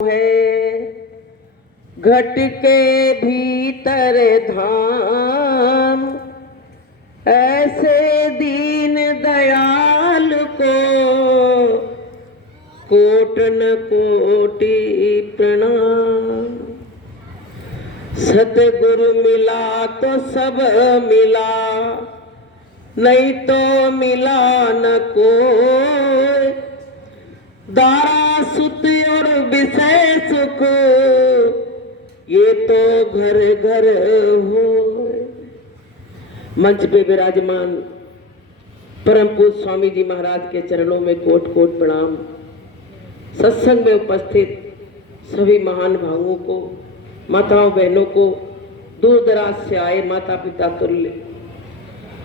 है घट के भीतर धाम, ऐसे दीन दयाल को कोटन कोटि प्रणाम। सतगुरु मिला तो सब मिला, नहीं तो मिला न कोई। दारा सुत और विषय सुख, ये तो घर घर हो। मंच पे विराजमान परम पूज्य स्वामी जी महाराज के चरणों में कोट कोट प्रणाम। सत्संग में उपस्थित सभी महान भावों को, माताओं बहनों को, दूर दराज से आए माता पिता तुल्य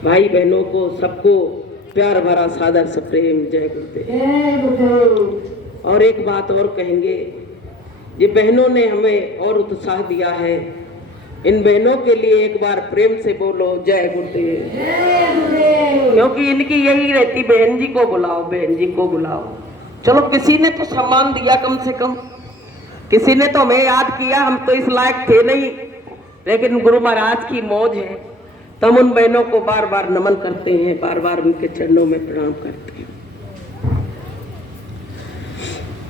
भाई बहनों को, सबको प्यार भरा सादर से प्रेम जय गुरुदेव। और एक बात और कहेंगे, ये बहनों ने हमें और उत्साह दिया है, इन बहनों के लिए एक बार प्रेम से बोलो जय गुरुदेव। क्योंकि इनकी यही रहती, बहन जी को बुलाओ, बहन जी को बुलाओ। चलो किसी ने तो सम्मान दिया, कम से कम किसी ने तो हमें याद किया, हम तो इस लायक थे नहीं, लेकिन गुरु महाराज की मौज है तो हम उन बहनों को बार बार नमन करते हैं, बार बार उनके चरणों में प्रणाम करते हैं।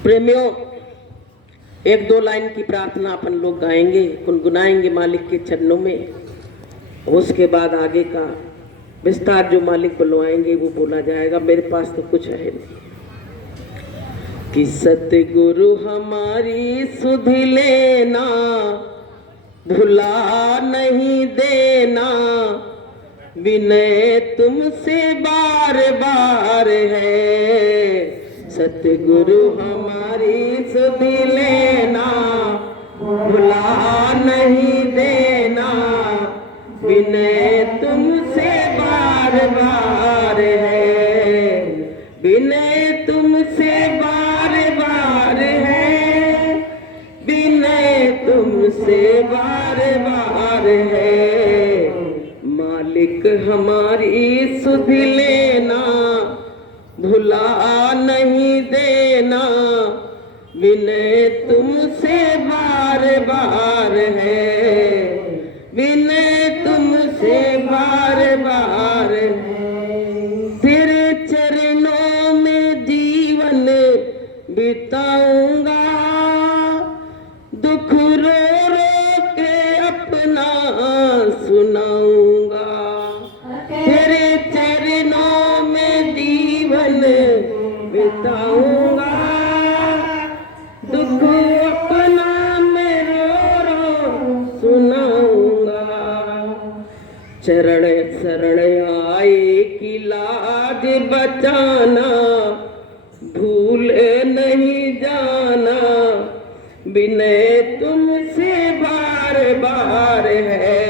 प्रेमियों, एक दो लाइन की प्रार्थना अपन लोग गाएंगे, गुनगुनाएंगे मालिक के चरणों में। उसके बाद आगे का विस्तार जो मालिक बुलवाएंगे वो बोला जाएगा। मेरे पास तो कुछ है नहीं। कि सतगुरु हमारी सुध लेना, भुला नहीं देना, विनय तुमसे बार बार है। सतगुरु हमारी सुध लेना, भुला नहीं देना, विनय तुमसे बार बार है। विनय तुमसे बार बार है, विनय तुमसे बार बार है। मालिक हमारी सुध लेना, भुला नहीं देना, विनय तुमसे बार बार है। विनय तुमसे बार बार है। तेरे चरणों में जीवन बिताऊंगा, दुख रो रो के अपना सुनाऊंगा। तेरे चरणों में जीवन बिताऊंगा, दुख अपना मैं रो रो सुनाऊंगा। चरण शरण आए की लाज बचाना, भूल नहीं जाना, विनय तुमसे बार बार है।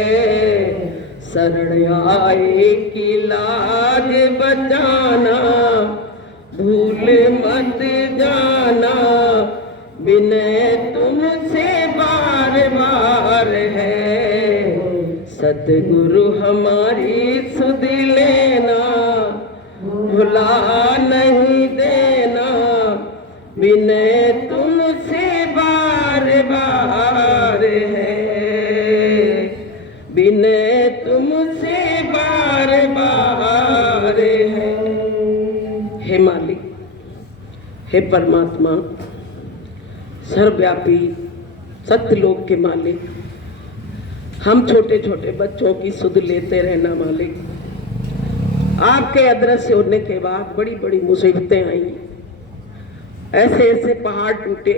शरण आए की लाज बचाना, भूल मत जाना, विनय तुमसे बार बार है। सतगुरु हमारी सुध लेना, भुला नहीं देना, विनय तुमसे बार बार है। विनय तुमसे बार बार है। हे मालिक, हे परमात्मा, सर्वव्यापी सत्यलोक के मालिक, हम छोटे छोटे बच्चों की सुध लेते रहना मालिक। आपके अदृश्य होने के बाद बड़ी बड़ी मुसीबतें आई, ऐसे ऐसे पहाड़ टूटे,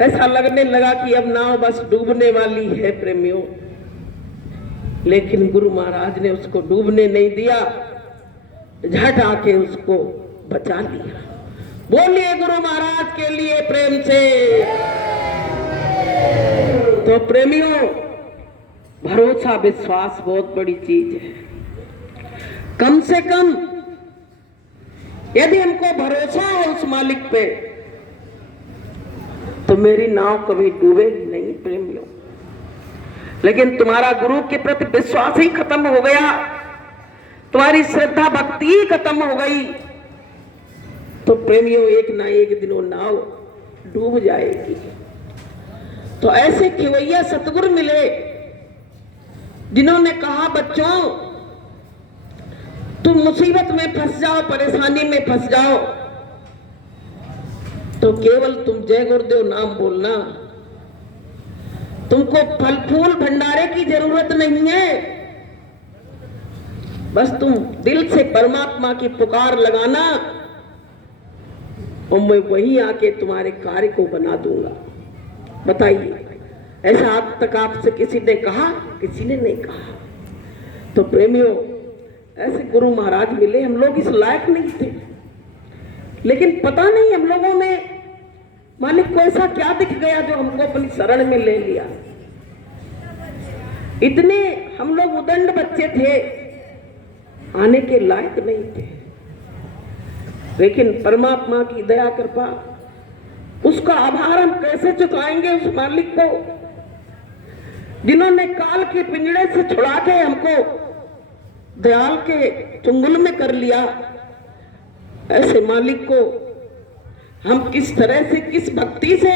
ऐसा लगने लगा कि अब नाव बस डूबने वाली है प्रेमियों। लेकिन गुरु महाराज ने उसको डूबने नहीं दिया, झट आके उसको बचा लिया। बोलिए गुरु महाराज के लिए प्रेम से। तो प्रेमियों, भरोसा विश्वास बहुत बड़ी चीज है। कम से कम यदि हमको भरोसा है उस मालिक पे, तो मेरी नाव कभी डूबेगी नहीं प्रेमियों। लेकिन तुम्हारा गुरु के प्रति विश्वास ही खत्म हो गया, तुम्हारी श्रद्धा भक्ति ही खत्म हो गई, तो प्रेमियों एक ना एक दिन वो नाव डूब जाएगी। तो ऐसे खिवैया सतगुरु मिले जिन्होंने कहा, बच्चों तुम मुसीबत में फंस जाओ, परेशानी में फंस जाओ तो केवल तुम जय गुरुदेव नाम बोलना। तुमको फल फूल भंडारे की जरूरत नहीं है, बस तुम दिल से परमात्मा की पुकार लगाना और मैं वहीं आके तुम्हारे कार्य को बना दूंगा। बताइए, ऐसा आज तक आपसे किसी ने कहा? किसी ने नहीं कहा। तो प्रेमियों, ऐसे गुरु महाराज मिले। हम लोग इस लायक नहीं थे, लेकिन पता नहीं हम लोगों में मालिक को ऐसा क्या दिख गया जो हमको अपनी शरण में ले लिया। इतने हम लोग उदंड बच्चे थे, आने के लायक नहीं थे, लेकिन परमात्मा की दया कृपा, उसका आभार हम कैसे चुकाएंगे उस मालिक को जिन्होंने काल के पिंजड़े से छुड़ा के हमको दयाल के चुंगल में कर लिया। ऐसे मालिक को हम किस तरह से, किस भक्ति से,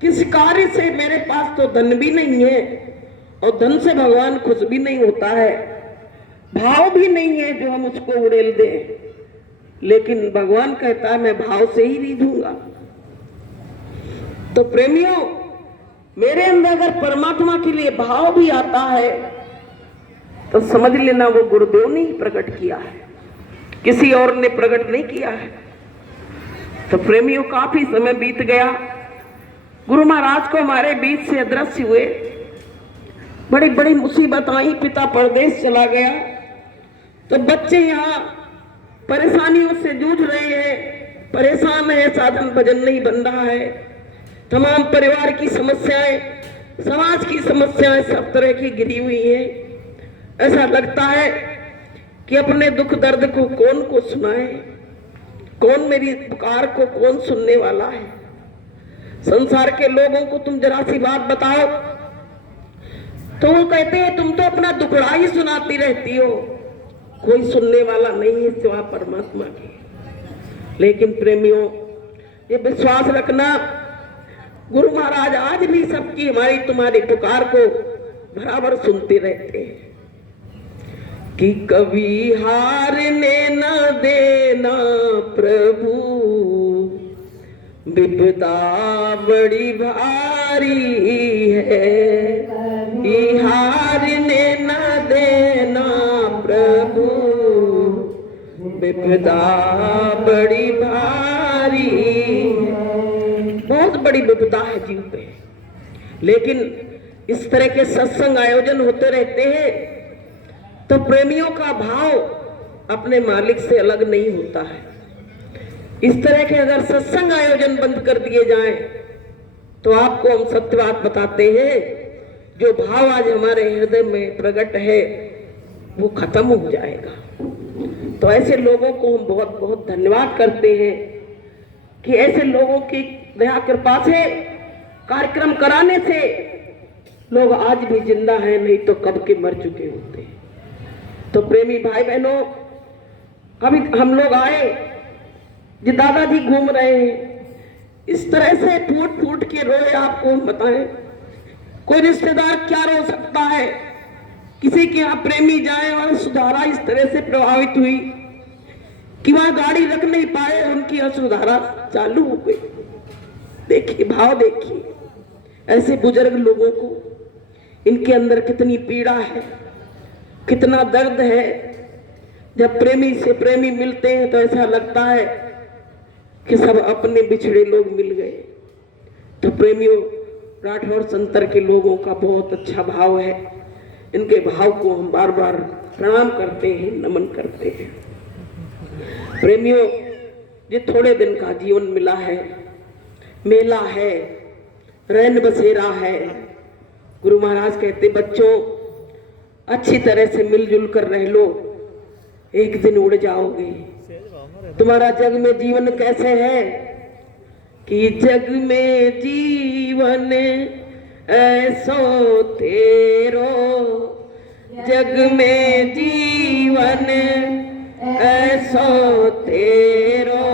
किस कार्य से, मेरे पास तो धन भी नहीं है और धन से भगवान खुश भी नहीं होता है, भाव भी नहीं है जो हम उसको उड़ेल दें, लेकिन भगवान कहता है मैं भाव से ही रीझूंगा। तो प्रेमियों, मेरे अंदर अगर परमात्मा के लिए भाव भी आता है तो समझ लेना वो गुरुदेव ने ही प्रकट किया है, किसी और ने प्रकट नहीं किया है। तो प्रेमियों, काफी समय बीत गया, गुरु महाराज को हमारे बीच से अदृश्य हुए, बड़ी बड़ी मुसीबत आई, पिता परदेश चला गया, तो बच्चे यहाँ परेशानियों से जूझ रहे हैं, परेशान है, साधन भजन नहीं बन रहा है, तमाम परिवार की समस्याएं, समाज की समस्याएं सब तरह की गिरी हुई हैं। ऐसा लगता है कि अपने दुख दर्द को कौन को सुनाए, कौन मेरी पुकार को कौन सुनने वाला है। संसार के लोगों को तुम जरा सी बात बताओ तो वो कहते हैं तुम तो अपना दुखड़ा ही सुनाती रहती हो, कोई सुनने वाला नहीं है सिवा परमात्मा के। लेकिन प्रेमियों, ये विश्वास रखना, गुरु महाराज आज भी सबकी, हमारी तुम्हारी पुकार को बराबर सुनते रहते हैं कि कभी हारने न देना प्रभु, विपदा बड़ी भारी है, कभी हारने न देना प्रभु, विपदा बड़ी भारी है। बहुत बड़ी विपदा है जीव पे, लेकिन इस तरह के सत्संग आयोजन होते रहते हैं तो प्रेमियों का भाव अपने मालिक से अलग नहीं होता है। इस तरह के अगर सत्संग आयोजन बंद कर दिए जाएं तो आपको हम सत्य बात बताते हैं, जो भाव आज हमारे हृदय में प्रकट है वो खत्म हो जाएगा। तो ऐसे लोगों को हम बहुत बहुत धन्यवाद करते हैं कि ऐसे लोगों की दया कृपा से, कार्यक्रम कराने से लोग आज भी जिंदा हैं, नहीं तो कब के मर चुके होते हैं। तो प्रेमी भाई बहनों, अभी हम लोग आए, जो दादाजी घूम रहे हैं, इस तरह से फूट फूट के रोए, आपको बताएं कोई रिश्तेदार क्या रो सकता है? किसी के यहाँ प्रेमी जाए और सुधारा इस तरह से प्रभावित हुई कि वहां गाड़ी रख नहीं पाए, उनकी असुधारा चालू हो गई। देखिए भाव, देखिए ऐसे बुजुर्ग लोगों को, इनके अंदर कितनी पीड़ा है, कितना दर्द है। जब प्रेमी से प्रेमी मिलते हैं तो ऐसा लगता है कि सब अपने बिछड़े लोग मिल गए। तो प्रेमियों, राठौर संतर के लोगों का बहुत अच्छा भाव है, इनके भाव को हम बार बार प्रणाम करते हैं, नमन करते हैं। प्रेमियों, ये थोड़े दिन का जीवन मिला है, मेला है, रैन बसेरा है। गुरु महाराज कहते बच्चों अच्छी तरह से मिलजुल कर रह लो, एक दिन उड़ जाओगे। तुम्हारा जग में जीवन कैसे है कि जग में जीवन ऐसो तेरो, जग में जीवन ऐसो तेरो,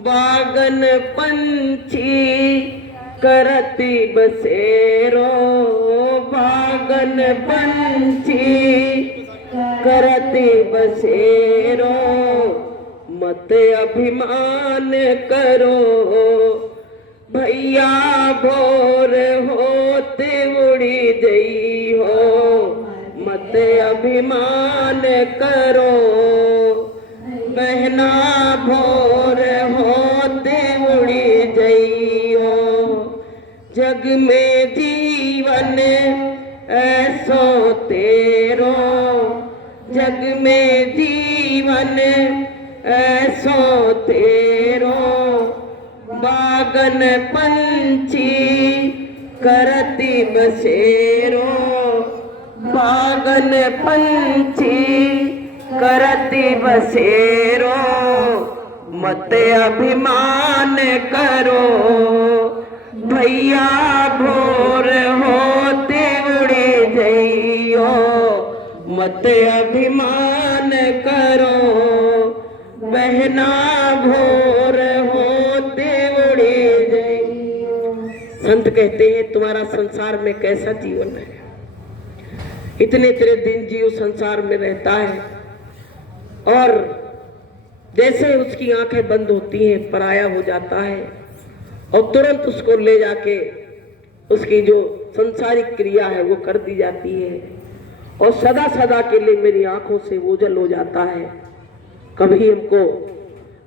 बाग बागन पंछी करती बसेरो, बागन पंछी करती बसेरो, मत अभिमान करो भैया भोर होते उड़ी गई हो, मत अभिमान करो बहना भोर होते उड़ी गई हो, जग में जीवन ऐसो तेरो, जग में जीवन ऐसो तेरो, बागन पंछी करती बसेरो, बागन पंछी करती बसेरो, मत अभिमान करो भैया भोर होते उड़ी जइयो, मत अभिमान करो बहना भोर होते उड़ी जइयो। संत कहते हैं तुम्हारा संसार में कैसा जीवन है, इतने तेरे दिन जीव संसार में रहता है और जैसे उसकी आंखें बंद होती हैं पराया हो जाता है और तुरंत उसको ले जाके उसकी जो संसारिक क्रिया है वो कर दी जाती है और सदा सदा के लिए मेरी आंखों से ओझल हो जाता है, कभी हमको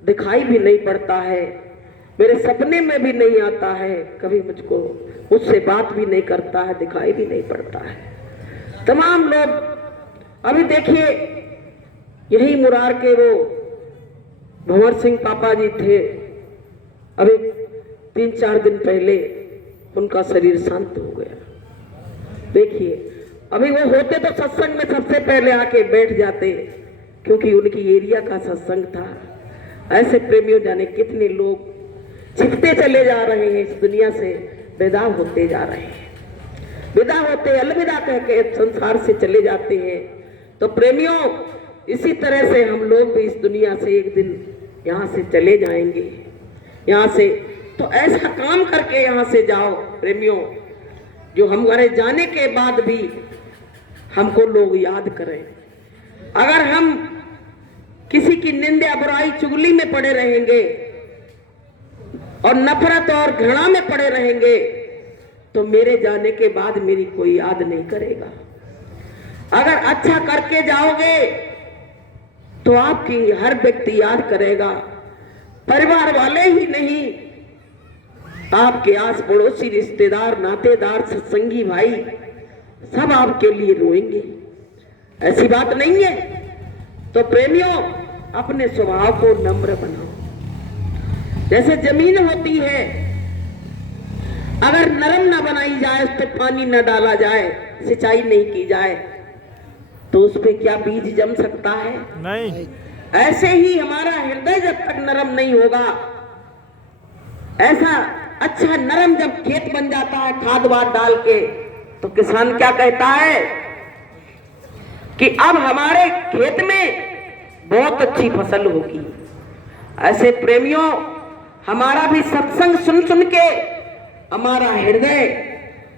दिखाई भी नहीं पड़ता है, मेरे सपने में भी नहीं आता है, कभी मुझको उससे बात भी नहीं करता है, दिखाई भी नहीं पड़ता है। तमाम लोग अभी देखिए यही मुरार के वो भंवर सिंह पापा जी थे, अभी 3-4 दिन पहले उनका शरीर शांत हो गया। देखिए अभी वो होते तो सत्संग में सबसे पहले आके बैठ जाते क्योंकि उनकी एरिया का सत्संग था। ऐसे प्रेमियों जाने कितने लोग छिपते चले जा रहे हैं, इस दुनिया से विदा होते जा रहे हैं, विदा होते अलविदा कह के संसार से चले जाते हैं। तो प्रेमियों इसी तरह से हम लोग भी इस दुनिया से एक दिन यहाँ से चले जाएंगे, यहाँ से तो ऐसा काम करके यहाँ से जाओ प्रेमियों जो हमारे जाने के बाद भी हमको लोग याद करें। अगर हम किसी की निंदा बुराई चुगली में पड़े रहेंगे और नफरत और घृणा में पड़े रहेंगे तो मेरे जाने के बाद मेरी कोई याद नहीं करेगा। अगर अच्छा करके जाओगे तो आपकी हर व्यक्ति याद करेगा, परिवार वाले ही नहीं आपके आस पड़ोसी रिश्तेदार नातेदार सत्संगी भाई सब आपके लिए रोएंगे। ऐसी बात नहीं है। तो प्रेमियों अपने स्वभाव को नम्र बनाओ। जैसे जमीन होती है अगर नरम ना बनाई जाए, उस पर पानी न डाला जाए, सिंचाई नहीं की जाए तो उस पे क्या बीज जम सकता है? नहीं। ऐसे ही हमारा हृदय जब तक नरम नहीं होगा, ऐसा अच्छा नरम जब खेत बन जाता है खाद वाद डाल के तो किसान क्या कहता है कि अब हमारे खेत में बहुत अच्छी फसल होगी। ऐसे प्रेमियों हमारा भी सत्संग सुन सुन के हमारा हृदय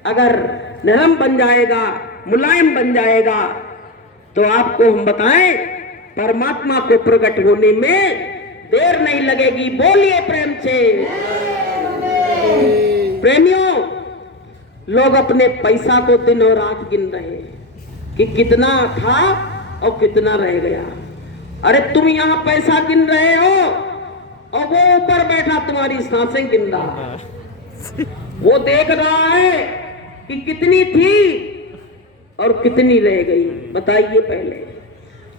अगर नरम बन जाएगा, मुलायम बन जाएगा तो आपको हम बताएं परमात्मा को प्रकट होने में देर नहीं लगेगी। बोलिए प्रेम से। प्रेमियों लोग अपने पैसा को दिन और रात गिन रहे हैं कि कितना था और कितना रह गया। अरे तुम यहाँ पैसा गिन रहे हो और वो ऊपर बैठा तुम्हारी सांसें गिन रहा है। वो देख रहा है कि कितनी थी और कितनी रह गई। बताइए पहले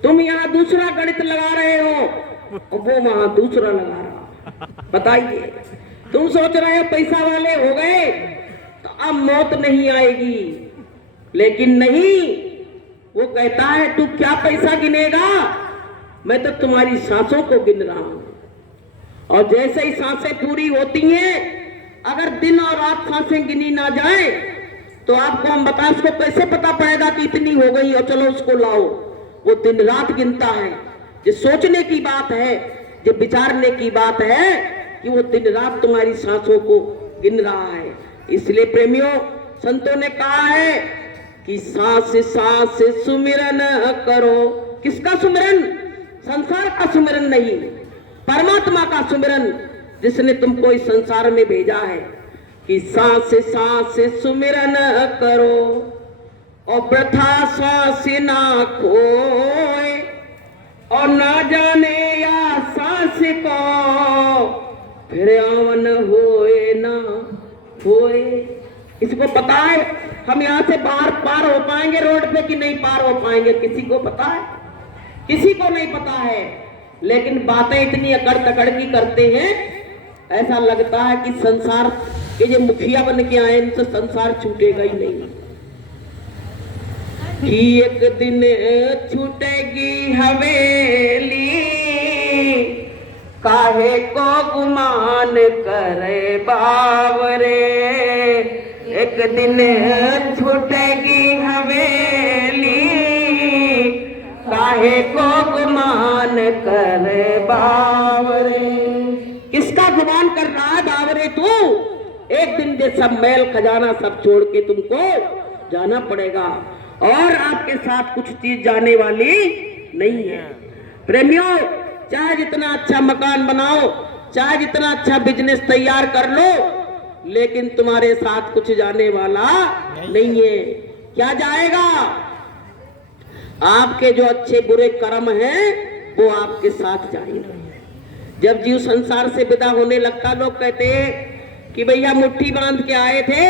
तुम यहाँ दूसरा गणित लगा रहे हो और वो वहां दूसरा लगा रहा। बताइए तुम सोच रहे हो पैसा वाले हो गए तो अब मौत नहीं आएगी, लेकिन नहीं, वो कहता है तू क्या पैसा गिनेगा, मैं तो तुम्हारी सांसों को गिन रहा हूं। और जैसे ही सांसें पूरी होती हैं, अगर दिन और रात सांसें गिनी ना जाए तो आपको हम बताएं उसको कैसे पता पड़ेगा कि इतनी हो गई और चलो उसको लाओ। वो दिन रात गिनता है। ये सोचने की बात है, ये विचारने की बात है कि वो दिन रात तुम्हारी सांसों को गिन रहा है। इसलिए प्रेमियों, संतों ने कहा है कि सांस सांस सुमिरन करो। किसका सुमिरन? संसार का सुमिरन नहीं, परमात्मा का सुमिरन, जिसने तुमको इस संसार में भेजा है। कि सांस सांस सुमिरन करो और वृथा सांस ना खोए, और ना जाने या सांस को फिर आवन होए ना होए। इसको पता है हम यहाँ से बाहर पार हो पाएंगे रोड पे कि नहीं पार हो पाएंगे? किसी को पता है? किसी को नहीं पता है। लेकिन बातें इतनी अकड़ तकड़ की करते हैं, ऐसा लगता है कि संसार के जो मुखिया बन के आए इनसे संसार छूटेगा ही नहीं। कि एक दिन छूटेगी हवेली, काहे को गुमान करे बावरे। एक दिन छूटेगी हवेली, काहे को गुमान करे बावरे। किसका गुमान कर रहा है बावरे तू? एक दिन ये सब मैल खजाना सब छोड़ के तुमको जाना पड़ेगा, और आपके साथ कुछ चीज जाने वाली नहीं है। प्रेमियों, चाहे जितना अच्छा मकान बनाओ, चाहे जितना अच्छा बिजनेस तैयार कर लो, लेकिन तुम्हारे साथ कुछ जाने वाला नहीं है। क्या जाएगा? आपके जो अच्छे बुरे कर्म हैं वो आपके साथ जाएंगे। जब जीव संसार से विदा होने लगता, लोग कहते हैं कि भैया मुट्ठी बांध के आए थे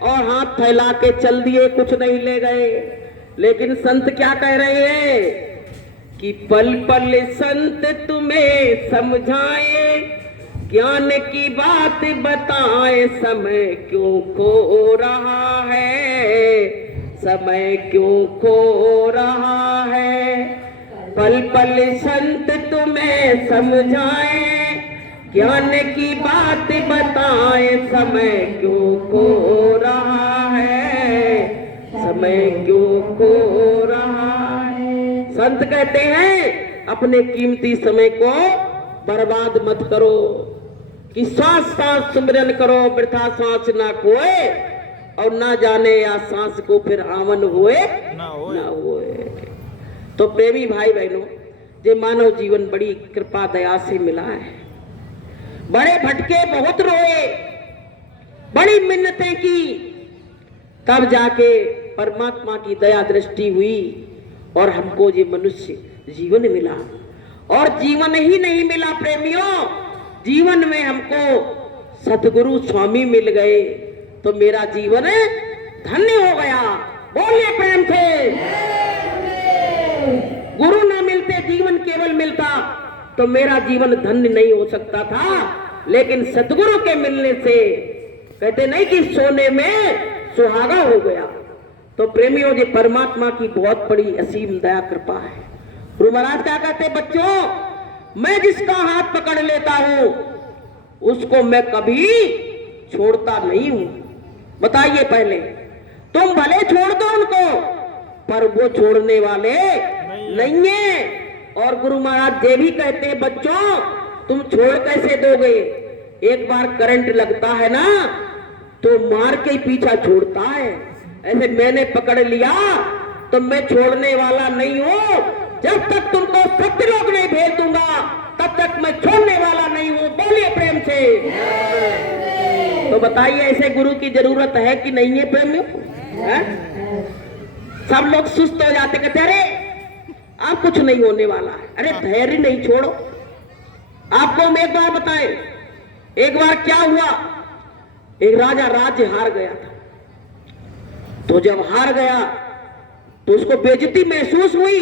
और हाथ फैला के चल दिए, कुछ नहीं ले गए। लेकिन संत क्या कह रहे हैं कि पल पल संत तुम्हें समझाए, ज्ञान की बात बताए, समय क्यों खो रहा है, समय क्यों खो रहा है। पल पल संत तुम्हें समझाए, ज्ञान की बात बताए, समय क्यों खो रहा है, समय क्यों खो रहा है। संत कहते हैं अपने कीमती समय को बर्बाद मत करो, कि सांस सांस सुमिरन करो, वृथा सांस ना खोए, और ना जाने या सांस को फिर आवन हुए ना होए। तो प्रेमी भाई बहनों, ये मानव जीवन बड़ी कृपा दया से मिला है। बड़े भटके, बहुत रोए, बड़ी मिन्नतें की, तब जाके परमात्मा की दया दृष्टि हुई और हमको ये मनुष्य जीवन मिला। और जीवन ही नहीं मिला प्रेमियों, जीवन में हमको सतगुरु स्वामी मिल गए, तो मेरा जीवन धन्य हो गया। बोलिए प्रेम से। गुरु ना मिलते जीवन केवल मिलता तो मेरा जीवन धन्य नहीं हो सकता था, लेकिन सतगुरु के मिलने से कहते नहीं कि सोने में सुहागा हो गया। तो प्रेमियों, ये परमात्मा की बहुत बड़ी असीम दया कृपा है। गुरु महाराज क्या कहते, बच्चों मैं जिसका हाथ पकड़ लेता हूं उसको मैं कभी छोड़ता नहीं हूं। बताइए पहले, तुम भले छोड़ दो उनको, पर वो छोड़ने वाले नहीं है। और गुरु महाराज ये भी कहते हैं, बच्चों तुम छोड़ कैसे दोगे? एक बार करंट लगता है ना तो मार के पीछा छोड़ता है। ऐसे मैंने पकड़ लिया तो मैं छोड़ने वाला नहीं हूं। जब तक तुमको सत्यलोक नहीं भेज दूंगा तब तक मैं छोड़ने वाला नहीं हूं। बोलिए प्रेम से। तो बताइए, ऐसे गुरु की जरूरत है कि नहीं है प्रेमियों? सब लोग सुस्त हो जाते, कहते अरे आप कुछ नहीं होने वाला है, अरे धैर्य नहीं, छोड़ो। आपको हम एक बार बताएं, एक बार क्या हुआ, एक राजा राज्य हार गया था। तो जब हार गया तो उसको बेइज्जती महसूस हुई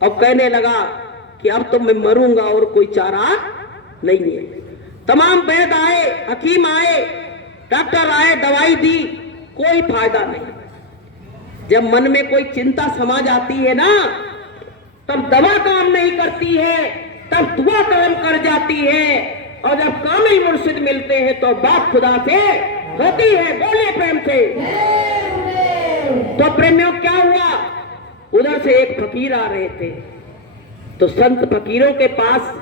और कहने लगा कि अब तो मैं मरूंगा और कोई चारा नहीं है। तमाम वैद्य आए, हकीम आए, डॉक्टर आए, दवाई दी, कोई फायदा नहीं। जब मन में कोई चिंता समा जाती है ना, तब दवा काम नहीं करती है, तब दुआ काम कर जाती है। और जब कामिल मुर्शिद मिलते हैं तो बात खुदा से होती है। बोले प्रेम से। तो प्रेमियों क्या हुआ, उधर से एक फकीर आ रहे थे, तो संत फकीरों के पास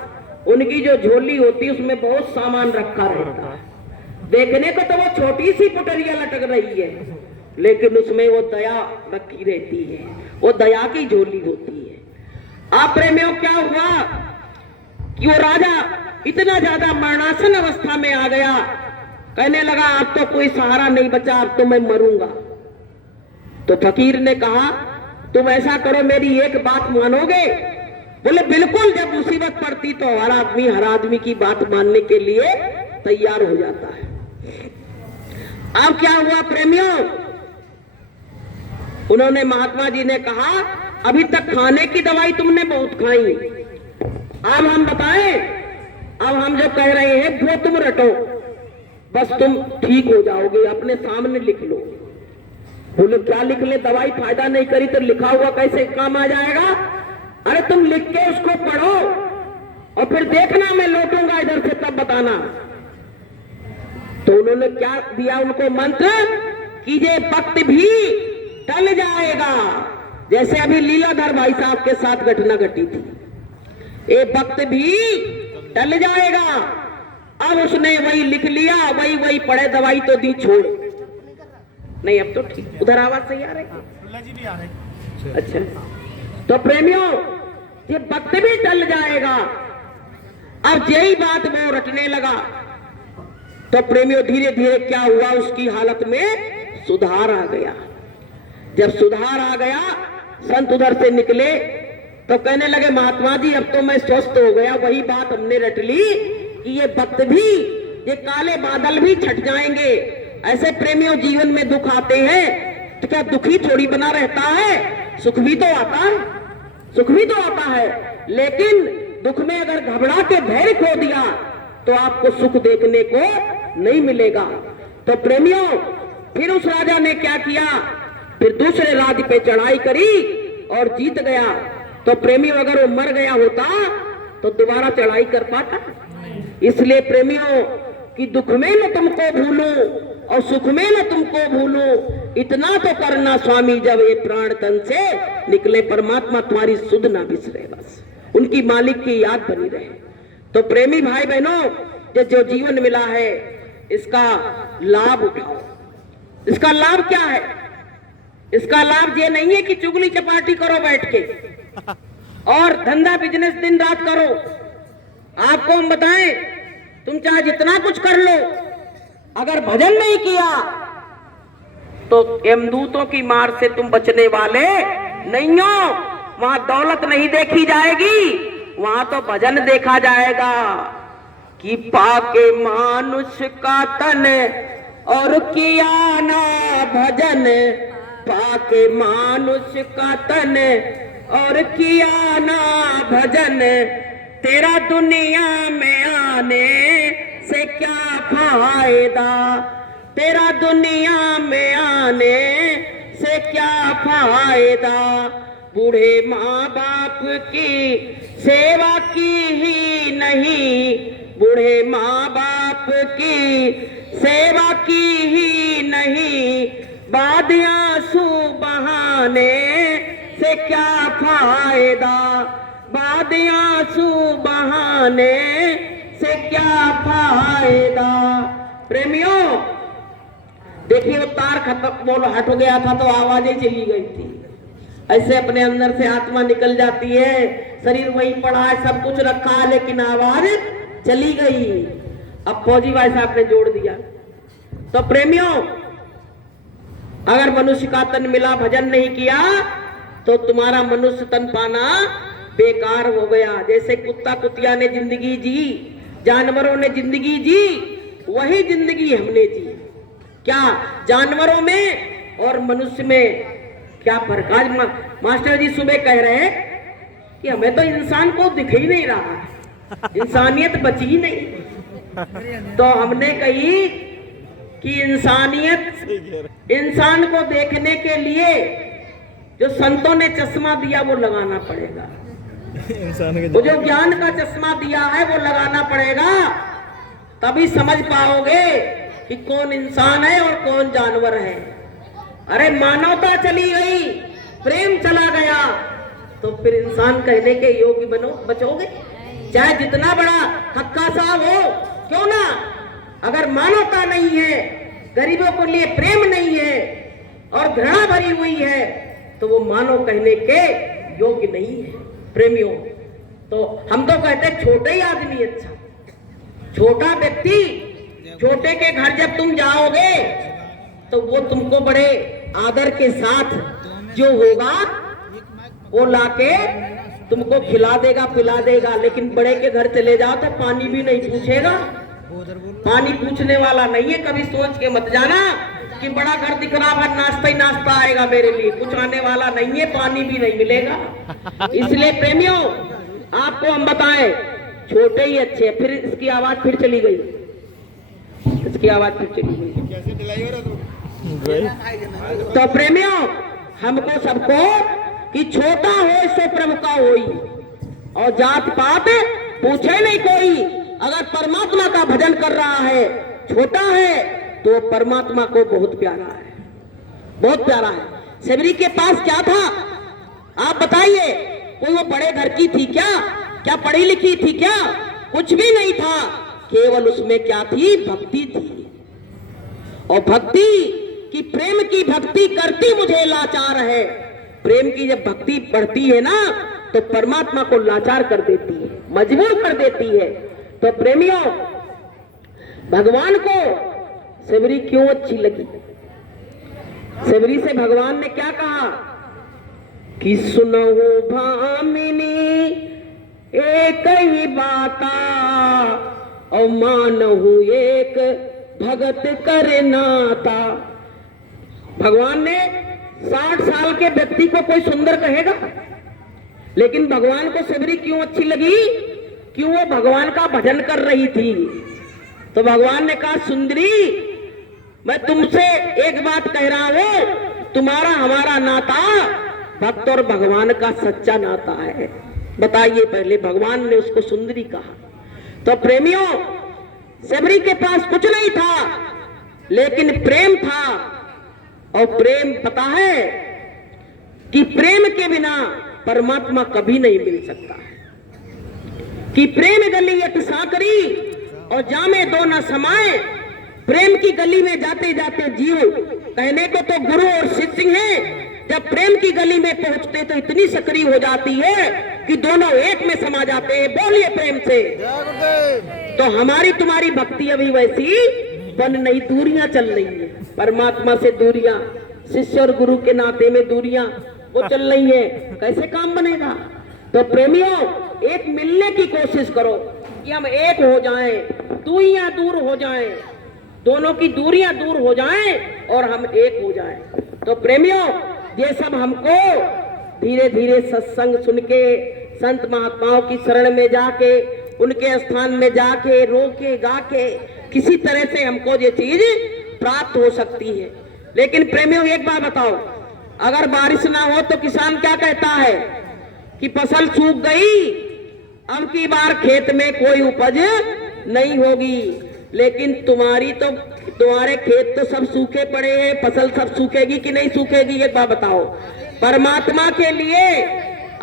उनकी जो झोली होती है उसमें बहुत सामान रखा रहता है। देखने को तो वो छोटी सी पुटरिया लटक रही है, लेकिन उसमें वो दया रखी रहती है, वो दया की झोली होती है। आप प्रेमियों, क्या हुआ कि वो राजा इतना ज्यादा मरणासन अवस्था में आ गया, कहने लगा अब तो कोई सहारा नहीं बचा, अब तो मैं मरूंगा। तो फकीर ने कहा तुम ऐसा करो, मेरी एक बात मानोगे? बोले बिल्कुल। जब मुसीबत पड़ती तो हर आदमी की बात मानने के लिए तैयार हो जाता है। अब क्या हुआ प्रेमियों, उन्होंने महात्मा जी ने कहा अभी तक खाने की दवाई तुमने बहुत खाई, अब हम बताएं, अब हम जो कह रहे हैं वो तुम रटो, बस तुम ठीक हो जाओगे, अपने सामने लिख लो। बोले क्या लिख ले? दवाई फायदा नहीं करी तो लिखा हुआ कैसे काम आ जाएगा? अरे तुम लिख के उसको पढ़ो और फिर देखना मैं लौटूंगा इधर से तब बताना। तो उन्होंने क्या दिया उनको मंत्र कि ये वक्त भी टल जाएगा। जैसे अभी लीलाधर भाई साहब के साथ घटना घटी थी, ये वक्त भी टल जाएगा। अब उसने वही लिख लिया, वही पढ़े, दवाई तो दी छोड़। नहीं अब तो ठीक, उधर आवाज सही आ रही? अच्छा, तो प्रेमियों ये वक्त भी टल जाएगा। अब यही बात वो रटने लगा तो प्रेमियों धीरे धीरे क्या हुआ, उसकी हालत में सुधार आ गया। जब सुधार आ गया, संत उधर से निकले तो कहने लगे महात्मा जी अब तो मैं स्वस्थ हो गया, वही बात हमने रट ली कि ये वक्त भी, ये काले बादल भी छट जाएंगे। ऐसे प्रेमियों जीवन में दुख आते हैं तो क्या दुखी थोड़ी बना रहता है, सुख भी तो आता है, सुख भी तो आता है। लेकिन दुख में अगर घबरा के धैर्य खो दिया तो आपको सुख देखने को नहीं मिलेगा। तो प्रेमियों फिर उस राजा ने क्या किया, फिर दूसरे राज्य पे चढ़ाई करी और जीत गया। तो प्रेमियों अगर वो मर गया होता तो दोबारा चढ़ाई कर पाता? इसलिए प्रेमियों कि दुख में न तुमको भूलूं और सुख में न तुमको भूलूं, इतना तो करना स्वामी जब ये प्राण तन से निकले, परमात्मा तुम्हारी सुध ना बिसरे, बस उनकी मालिक की याद बनी रहे। तो प्रेमी भाई बहनों जो जीवन मिला है इसका लाभ उठाओ। इसका लाभ क्या है? इसका लाभ ये नहीं है कि चुगली चपाटी करो बैठ के और धंधा बिजनेस दिन रात करो। आपको हम बताएं, तुम चाहे जितना कुछ कर लो, अगर भजन नहीं किया तो यमदूतों की मार से तुम बचने वाले नहीं हो। वहां दौलत नहीं देखी जाएगी, वहां तो भजन देखा जाएगा कि पाके मानुष का तन और किया ना भजन, पाके मानुष का तन और किया ना भजन, तेरा दुनिया में आने से क्या फायदा, तेरा दुनिया में आने से क्या फायदा। बूढ़े माँ बाप की सेवा की ही नहीं, बूढ़े माँ बाप की सेवा की ही नहीं, बाद आंसू बहाने से क्या फायदा, बाद आंसू बहाने से क्या फायदा। प्रेमियों देखिए वो तार खत्म, बोलो हट गया था तो आवाजें चली गई थी। ऐसे अपने अंदर से आत्मा निकल जाती है, शरीर वही पड़ा है, सब कुछ रखा है, लेकिन आवाज चली गई। अब फौजी भाई साहब ने जोड़ दिया। तो प्रेमियों अगर मनुष्य का तन मिला, भजन नहीं किया तो तुम्हारा मनुष्य तन पाना बेकार हो गया। जैसे कुत्ता कुतिया ने जिंदगी जी, जानवरों ने जिंदगी जी, वही जिंदगी हमने जी। क्या जानवरों में और मनुष्य में क्या फर्क? आज मास्टर जी सुबह कह रहे हैं कि हमें तो इंसान को दिख ही नहीं रहा, इंसानियत बची ही नहीं। तो हमने कही कि इंसानियत, इंसान को देखने के लिए जो संतों ने चश्मा दिया वो लगाना पड़ेगा, वो जो ज्ञान का चश्मा दिया है वो लगाना पड़ेगा, तभी समझ पाओगे कि कौन इंसान है और कौन जानवर है। अरे मानवता चली गई, प्रेम चला गया, तो फिर इंसान कहने के योग्य बचोगे? चाहे जितना बड़ा हक्का साहब हो क्यों ना, अगर मानवता नहीं है, गरीबों के लिए प्रेम नहीं है और घृणा भरी हुई है, तो वो मानव कहने के योग्य नहीं है। प्रेमियों, तो हम तो कहते छोटे ही आदमी अच्छा, छोटा व्यक्ति, छोटे के घर जब तुम जाओगे तो वो तुमको बड़े आदर के साथ जो होगा वो लाके तुमको खिला देगा, पिला देगा। लेकिन बड़े के घर चले जाओ तो पानी भी नहीं पूछेगा, पानी पूछने वाला नहीं है। कभी सोच के मत जाना कि बड़ा घर दिख रहा है, नाश्ता ही नाश्ता आएगा मेरे लिए, कुछ आने वाला नहीं है, पानी भी नहीं मिलेगा। इसलिए प्रेमियों, आपको हम बताएं, छोटे ही अच्छे। फिर इसकी आवाज फिर चली गई, इसकी आवाज फिर चली गई। तो प्रेमियों, हमको सबको कि छोटा हो सो प्रभु का होई, और जात पात पूछे नहीं कोई। अगर परमात्मा का भजन कर रहा है, छोटा है, तो परमात्मा को बहुत प्यारा है, बहुत प्यारा है। सबरी के पास क्या था आप बताइए? कोई वो बड़े घर की थी क्या? क्या पढ़ी लिखी थी क्या? कुछ भी नहीं था। केवल उसमें क्या थी? भक्ति थी। और भक्ति की, प्रेम की भक्ति करती मुझे लाचार है। प्रेम की जब भक्ति बढ़ती है ना, तो परमात्मा को लाचार कर देती है, मजबूर कर देती है। तो प्रेमियों, भगवान को सबरी क्यों अच्छी लगी? सबरी से भगवान ने क्या कहा कि सुनहु भामिनी एक ही बाता, और मानहु एक भगत करे नाता। भगवान ने 60 साल के व्यक्ति को कोई सुंदर कहेगा? लेकिन भगवान को सबरी क्यों अच्छी लगी? क्यों? वो भगवान का भजन कर रही थी। तो भगवान ने कहा, सुंदरी, मैं तुमसे एक बात कह रहा हूं, तुम्हारा हमारा नाता भक्त और भगवान का सच्चा नाता है। बताइए, पहले भगवान ने उसको सुंदरी कहा। तो प्रेमियों, सबरी के पास कुछ नहीं था, लेकिन प्रेम था। और प्रेम, पता है कि प्रेम के बिना परमात्मा कभी नहीं मिल सकता है। कि प्रेम गली एक साकरी और जामे दो न समाए। प्रेम की गली में जाते जाते जीव, कहने को तो गुरु और शिष्य हैं, जब प्रेम की गली में पहुंचते तो इतनी सकरी हो जाती है कि दोनों एक में समा जाते हैं। बोलिए प्रेम से। तो हमारी तुम्हारी भक्ति अभी वैसी बन नहीं, दूरियां चल रही है, परमात्मा से दूरियां, शिष्य और गुरु के नाते में दूरियां वो चल रही है। कैसे काम बनेगा? तो प्रेमियों, एक मिलने की कोशिश करो कि हम एक हो जाएं, दूरियां दूर हो जाएं, दोनों की दूरियां दूर हो जाएं और हम एक हो जाएं। तो प्रेमियों, ये सब हमको धीरे धीरे सत्संग सुन के, संत महात्माओं की शरण में जाके, उनके स्थान में जाके, रो के गा के, किसी तरह से हमको ये चीज प्राप्त हो सकती है। लेकिन प्रेमियों, एक बात बताओ, अगर बारिश ना हो तो किसान क्या कहता है कि फसल सूख गई, अब की बार खेत में कोई उपज नहीं होगी। लेकिन तुम्हारे खेत तो सब सूखे पड़े हैं, फसल सब सूखेगी कि नहीं सूखेगी? एक बात बताओ। परमात्मा के लिए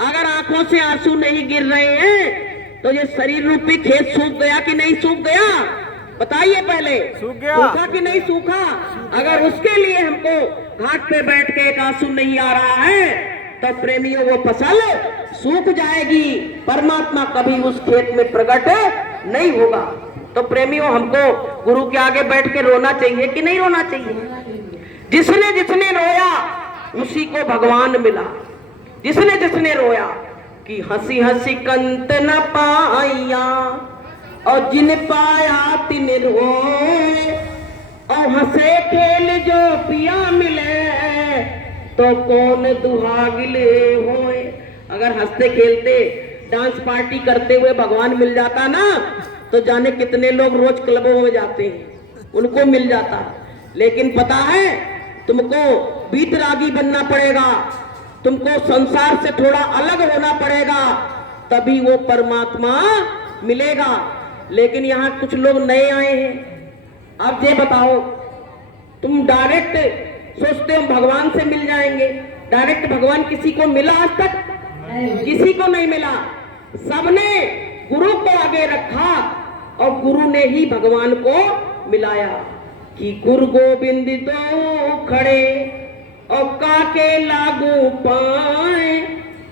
अगर आंखों से आंसू नहीं गिर रहे हैं तो ये शरीर रूपी खेत सूख गया कि नहीं सूख गया? बताइए पहले, सूखा कि नहीं सूखा? अगर उसके लिए हमको घाट पे बैठ के एक आंसू नहीं आ रहा है तो प्रेमियों, वो फसल सूख जाएगी, परमात्मा कभी उस खेत में प्रकट नहीं होगा। तो प्रेमियों, हमको गुरु के आगे बैठ के रोना चाहिए कि नहीं रोना चाहिए? जिसने जिसने रोया उसी को भगवान मिला। जिसने जिसने रोया कि हंसी हंसी कंत न पाइया, और जिन पाया तिन रोए, और हंसे खेल जो पिया मिले, तो कौन दुहागिले होए। अगर हंसते खेलते डांस पार्टी करते हुए भगवान मिल जाता ना, तो जाने कितने लोग रोज क्लबों में जाते हैं, उनको मिल जाता। लेकिन पता है, तुमको बीतरागी बनना पड़ेगा, तुमको संसार से थोड़ा अलग होना पड़ेगा, तभी वो परमात्मा मिलेगा। लेकिन यहाँ कुछ लोग नए आए हैं। अब ये बताओ, तुम डायरेक्ट सोचते हो भगवान से मिल जाएंगे। डायरेक्ट भगवान किसी को मिला आज तक? किसी को नहीं मिला। सबने गुरु को आगे रखा और गुरु ने ही भगवान को मिलाया कि गुरु गोविंद दो खड़े और काके लागू पाए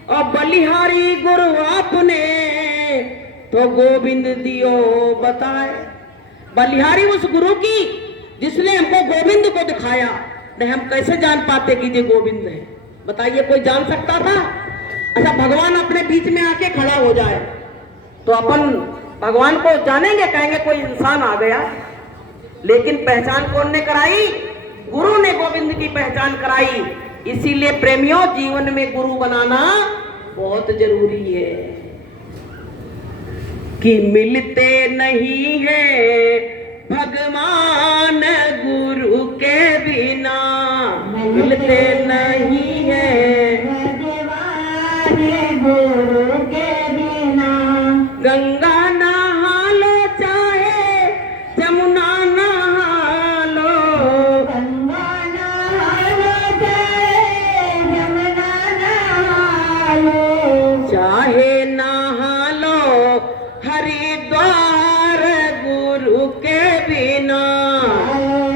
और बलिहारी गुरु आपने तो गोविंद दियो बताए। बलिहारी उस गुरु की जिसने हमको गोविंद को दिखाया, नहीं हम कैसे जान पाते कि ये गोविंद है? बताइए, कोई जान सकता था? अच्छा, भगवान अपने बीच में आके खड़ा हो जाए तो अपन भगवान को जानेंगे? कहेंगे कोई इंसान आ गया। लेकिन पहचान कौन ने कराई? गुरु ने गोविंद की पहचान कराई। इसीलिए प्रेमियों, जीवन में गुरु बनाना बहुत जरूरी है कि मिलते नहीं है भगवान गुरु के बिना, मिलते नहीं है भगवान गुरु के बिना। गंगा नहा लो चाहे जमुना नहा लो, गंगा नहा लो चाहे जमुना नहा लो, चाहे नहा लो हरिद्वार गुरु के बिना,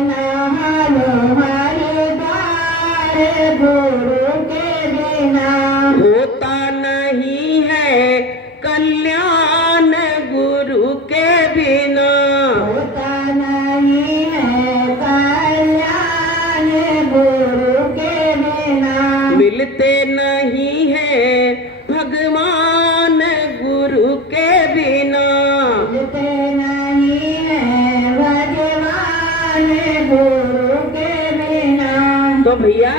नहा लो हरिद्वार गुरु के बिना। होता नहीं है कल्याण गुरु के बिना, होता नहीं है कल्याण गुरु के बिना। मिलते नहीं है भगवान गुरु के बिना, मिलते नहीं है भगवान गुरु के बिना। तो भैया,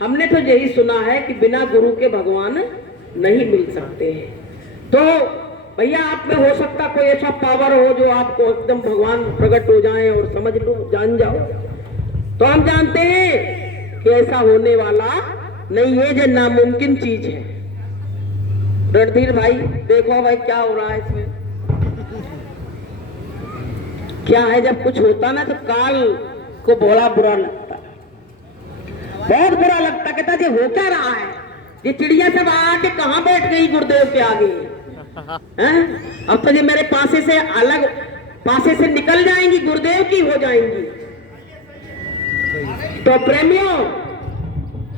हमने तो यही सुना है कि बिना गुरु के भगवान नहीं मिल सकते हैं। तो भैया, आप में हो सकता कोई ऐसा पावर हो जो आपको एकदम भगवान प्रकट हो जाए और समझ लो, जान जाओ। तो हम जानते हैं कि ऐसा होने वाला नहीं है, जो नामुमकिन चीज है। रणधीर भाई, देखो भाई क्या हो रहा है इसमें। क्या है, जब कुछ होता ना तो काल को बड़ा बुरा लगता, बहुत बुरा लगता। कहता ये हो क्या रहा है? ये चिड़िया सब आके कहाँ बैठ गई गुरुदेव के आगे हैं? अब तो ये मेरे पासे से अलग, पासे से निकल जाएंगी, गुरुदेव की हो जाएंगी। तो प्रेमियों,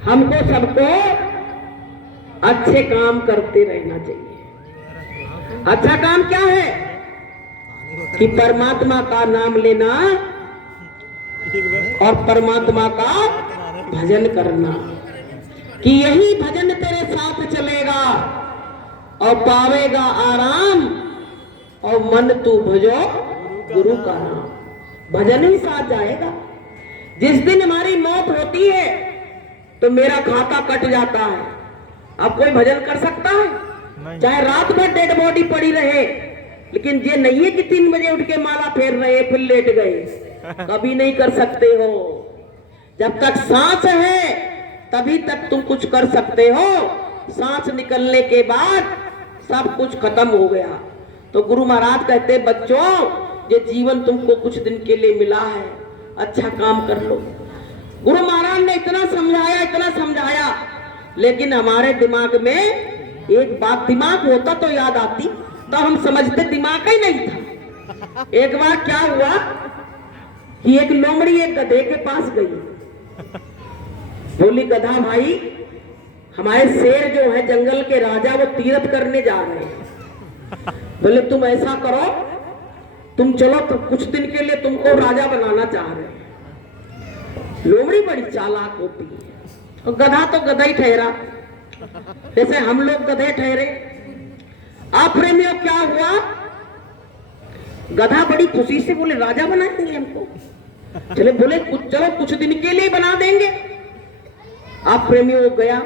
हमको सबको अच्छे काम करते रहना चाहिए। अच्छा काम क्या है? कि परमात्मा का नाम लेना और परमात्मा का भजन करना, कि यही भजन तेरे साथ चलेगा और पावेगा आराम, और मन तू भजो गुरु का नाम। भजन ही साथ जाएगा। जिस दिन हमारी मौत होती है तो मेरा खाता कट जाता है। अब कोई भजन कर सकता है? चाहे रात भर डेड बॉडी पड़ी रहे, लेकिन ये नहीं है कि 3 बजे उठ के माला फेर रहे फिर लेट गए, कभी नहीं कर सकते हो। जब तक सांस है तभी तक तुम कुछ कर सकते हो। सांस निकलने के बाद सब कुछ खत्म हो गया। तो गुरु महाराज कहते, बच्चों, ये जीवन तुमको कुछ दिन के लिए मिला है, अच्छा काम कर लो। गुरु महाराज ने इतना समझाया, लेकिन हमारे दिमाग में एक बात, दिमाग होता तो याद आती, तो हम समझते दिमाग ही नहीं था। एक बार क्या हुआ कि एक लोमड़ी एक गधे के पास गई। बोली, गधा भाई, हमारे शेर जो है जंगल के राजा, वो तीर्थ करने जा रहे हैं। बोले, तुम ऐसा करो, तुम चलो, तो कुछ दिन के लिए तुमको राजा बनाना चाह रहे हैं। लोमड़ी बड़ी चालाक होती है और गधा तो गधा ही ठहरा, जैसे हम लोग गधे ठहरे। आप प्रेमियों, क्या हुआ? गधा बड़ी खुशी से बोले, राजा बनाएंगे हमको। चले, बोले चलो कुछ दिन के लिए बना देंगे। आप प्रेमियों गया,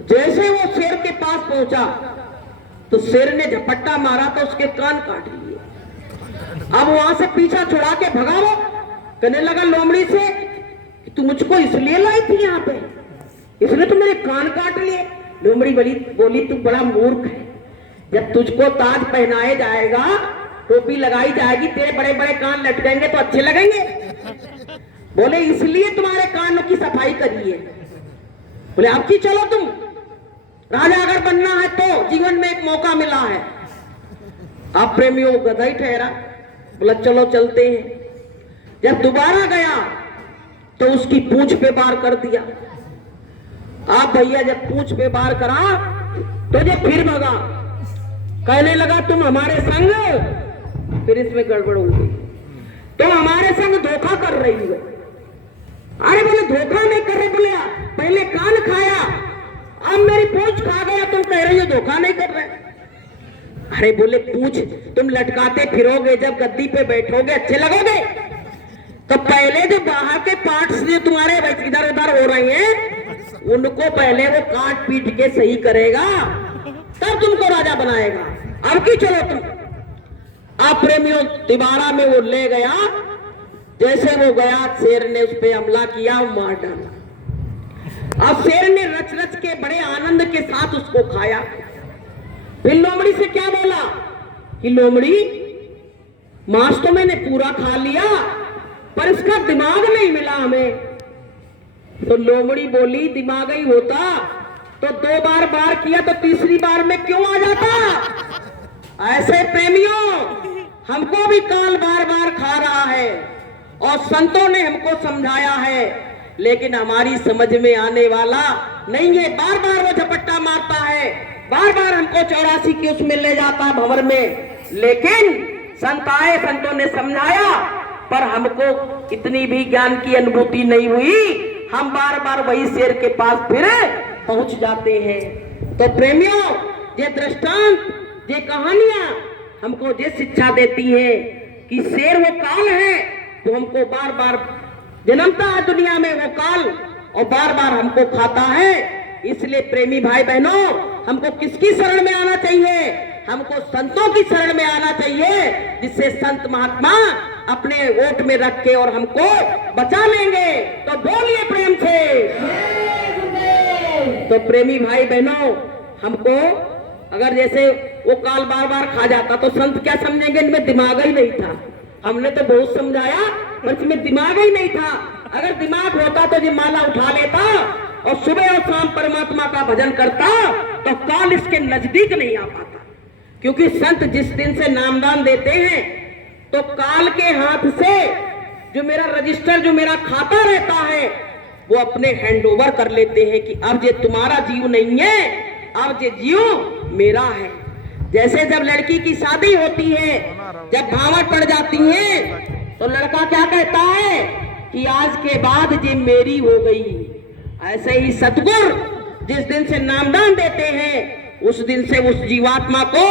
जैसे वो शेर के पास पहुंचा तो शेर ने झपट्टा मारा तो उसके कान काट लिए। अब वहां से पीछा छुड़ा के भगा वो, कहने लगा लोमड़ी से, तू मुझको इसलिए लाई थी यहाँ पे, इसलिए तो मेरे कान काट लिए। लोमड़ी बोली, तू बड़ा मूर्ख है। जब तुझको ताज पहनाया जाएगा, टोपी लगाई जाएगी, तेरे बड़े बड़े कान लटकेंगे तो अच्छे लगेंगे। बोले, इसलिए तुम्हारे कानों की सफाई करी है। बोले, अब की चलो तुम, राजा अगर बनना है तो जीवन में एक मौका मिला है, अब प्रेमियों गधा ही ठहरा, बोला चलो चलते हैं। जब दोबारा गया तो उसकी पूंछ पे वार कर दिया। आप भैया जब पूंछ पे वार करा तो ये फिर भगा, कहने लगा तुम हमारे संग, फिर इसमें गड़बड़ हो गई, तुम हमारे संग धोखा कर रही हो। अरे बोले धोखा नहीं कर रहे, बोले पहले कान खाया, अब मेरी पूंछ खा गया, तुम कह रही हो धोखा नहीं कर रहे। अरे बोले पूंछ तुम लटकाते फिरोगे, जब गद्दी पे बैठोगे अच्छे लगोगे, तो पहले जो बाहर के पार्ट्स जो तुम्हारे इधर उधर हो रहे हैं उनको पहले वो काट पीट के सही करेगा, तब तुमको राजा बनाएगा। अब की चलो तुम। आप प्रेमियों तिबारा में वो ले गया, जैसे वो गया शेर ने उस पे हमला किया, मार डाला। अब शेर ने रच रच के बड़े आनंद के साथ उसको खाया। फिर लोमड़ी से क्या बोला कि लोमड़ी मांस तो मैंने पूरा खा लिया पर इसका दिमाग नहीं मिला हमें। तो लोमड़ी बोली दिमाग ही होता तो 2 बार बार किया तो तीसरी बार में क्यों आ जाता। ऐसे प्रेमियों हमको भी काल बार बार खा रहा है और संतों ने हमको समझाया है, लेकिन हमारी समझ में आने वाला नहीं है। बार बार वो झपट्टा मारता है, बार बार हमको 84 की उसमें ले जाता है भंवर में, लेकिन संत आए, संतों ने समझाया पर हमको इतनी भी ज्ञान की अनुभूति नहीं हुई, हम बार बार वही शेर के पास फिर पहुंच जाते हैं। तो प्रेमियों ये दृष्टांत, ये कहानियां हमको ये शिक्षा देती है कि शेर वो काल है तो हमको बार बार जन्मता है दुनिया में वो काल और बार बार हमको खाता है। इसलिए प्रेमी भाई बहनों हमको किसकी शरण में आना चाहिए, हमको संतों की शरण में आना चाहिए, जिससे संत महात्मा अपने ओट में रख के और हमको बचा लेंगे। तो बोलिए प्रेम से। तो प्रेमी भाई बहनों हमको अगर जैसे वो काल बार बार खा जाता तो संत क्या समझेंगे, इनमें दिमाग ही नहीं था। हमने तो बहुत समझाया पर इसमें दिमाग ही नहीं था। अगर दिमाग होता तो ये माला उठा लेता और सुबह और शाम परमात्मा का भजन करता तो काल इसके नजदीक नहीं आ पाता। क्योंकि संत जिस दिन से नामदान देते हैं तो काल के हाथ से जो मेरा रजिस्टर, जो मेरा खाता रहता है, वो अपने हैंड ओवर कर लेते हैं कि अब ये तुम्हारा जीव नहीं है, अब ये जीव मेरा है। जैसे जब लड़की की शादी होती है, जब भावट पड़ जाती है तो लड़का क्या कहता है कि आज के बाद ये मेरी हो गई। ऐसे ही सतगुर जिस दिन से नामदान देते हैं उस दिन से उस जीवात्मा को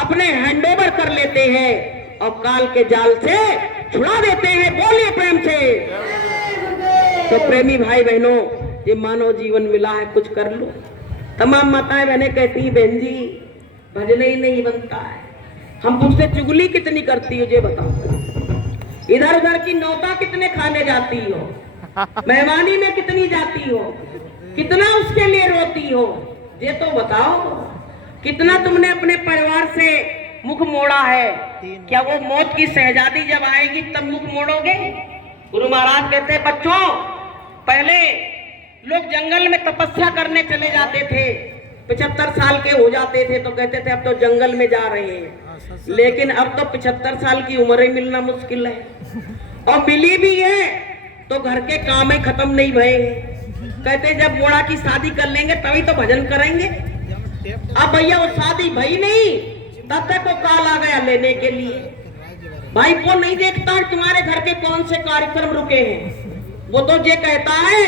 अपने हैंडओवर कर लेते हैं और काल के जाल से छुड़ा देते हैं। बोलिए प्रेम से। तो प्रेमी भाई बहनों ये मानव जीवन मिला है, कुछ कर लो। तमाम माताएं बहनें कहती हैं बहन जी भजन ही नहीं बनता है, हम तुमसे चुगली कितनी करती हो ये बताओ, इधर उधर की नौता कितने खाने जाती हो, मेहमानी में कितनी जाती हो, कितना उसके लिए रोती हो, ये तो बताओ। कितना तुमने अपने परिवार से मुख मोड़ा है, क्या वो मौत की शहजादी जब आएगी तब मुख मोड़ोगे। गुरु महाराज कहते हैं बच्चों पहले लोग जंगल में तपस्या करने चले जाते थे, 75 साल के हो जाते थे तो कहते थे अब तो जंगल में जा रहे हैं, लेकिन अब तो 75 साल की उम्र ही मिलना मुश्किल है, और मिली भी है तो घर के काम ही खत्म नहीं भये। कहते जब मोड़ा की शादी कर लेंगे तभी तो भजन करेंगे। अब भैया वो शादी भई नहीं तब तक वो काल आ गया लेने के लिए। भाई वो नहीं देखता तुम्हारे घर के कौन से कार्यक्रम रुके हैं, वो तो ये कहता है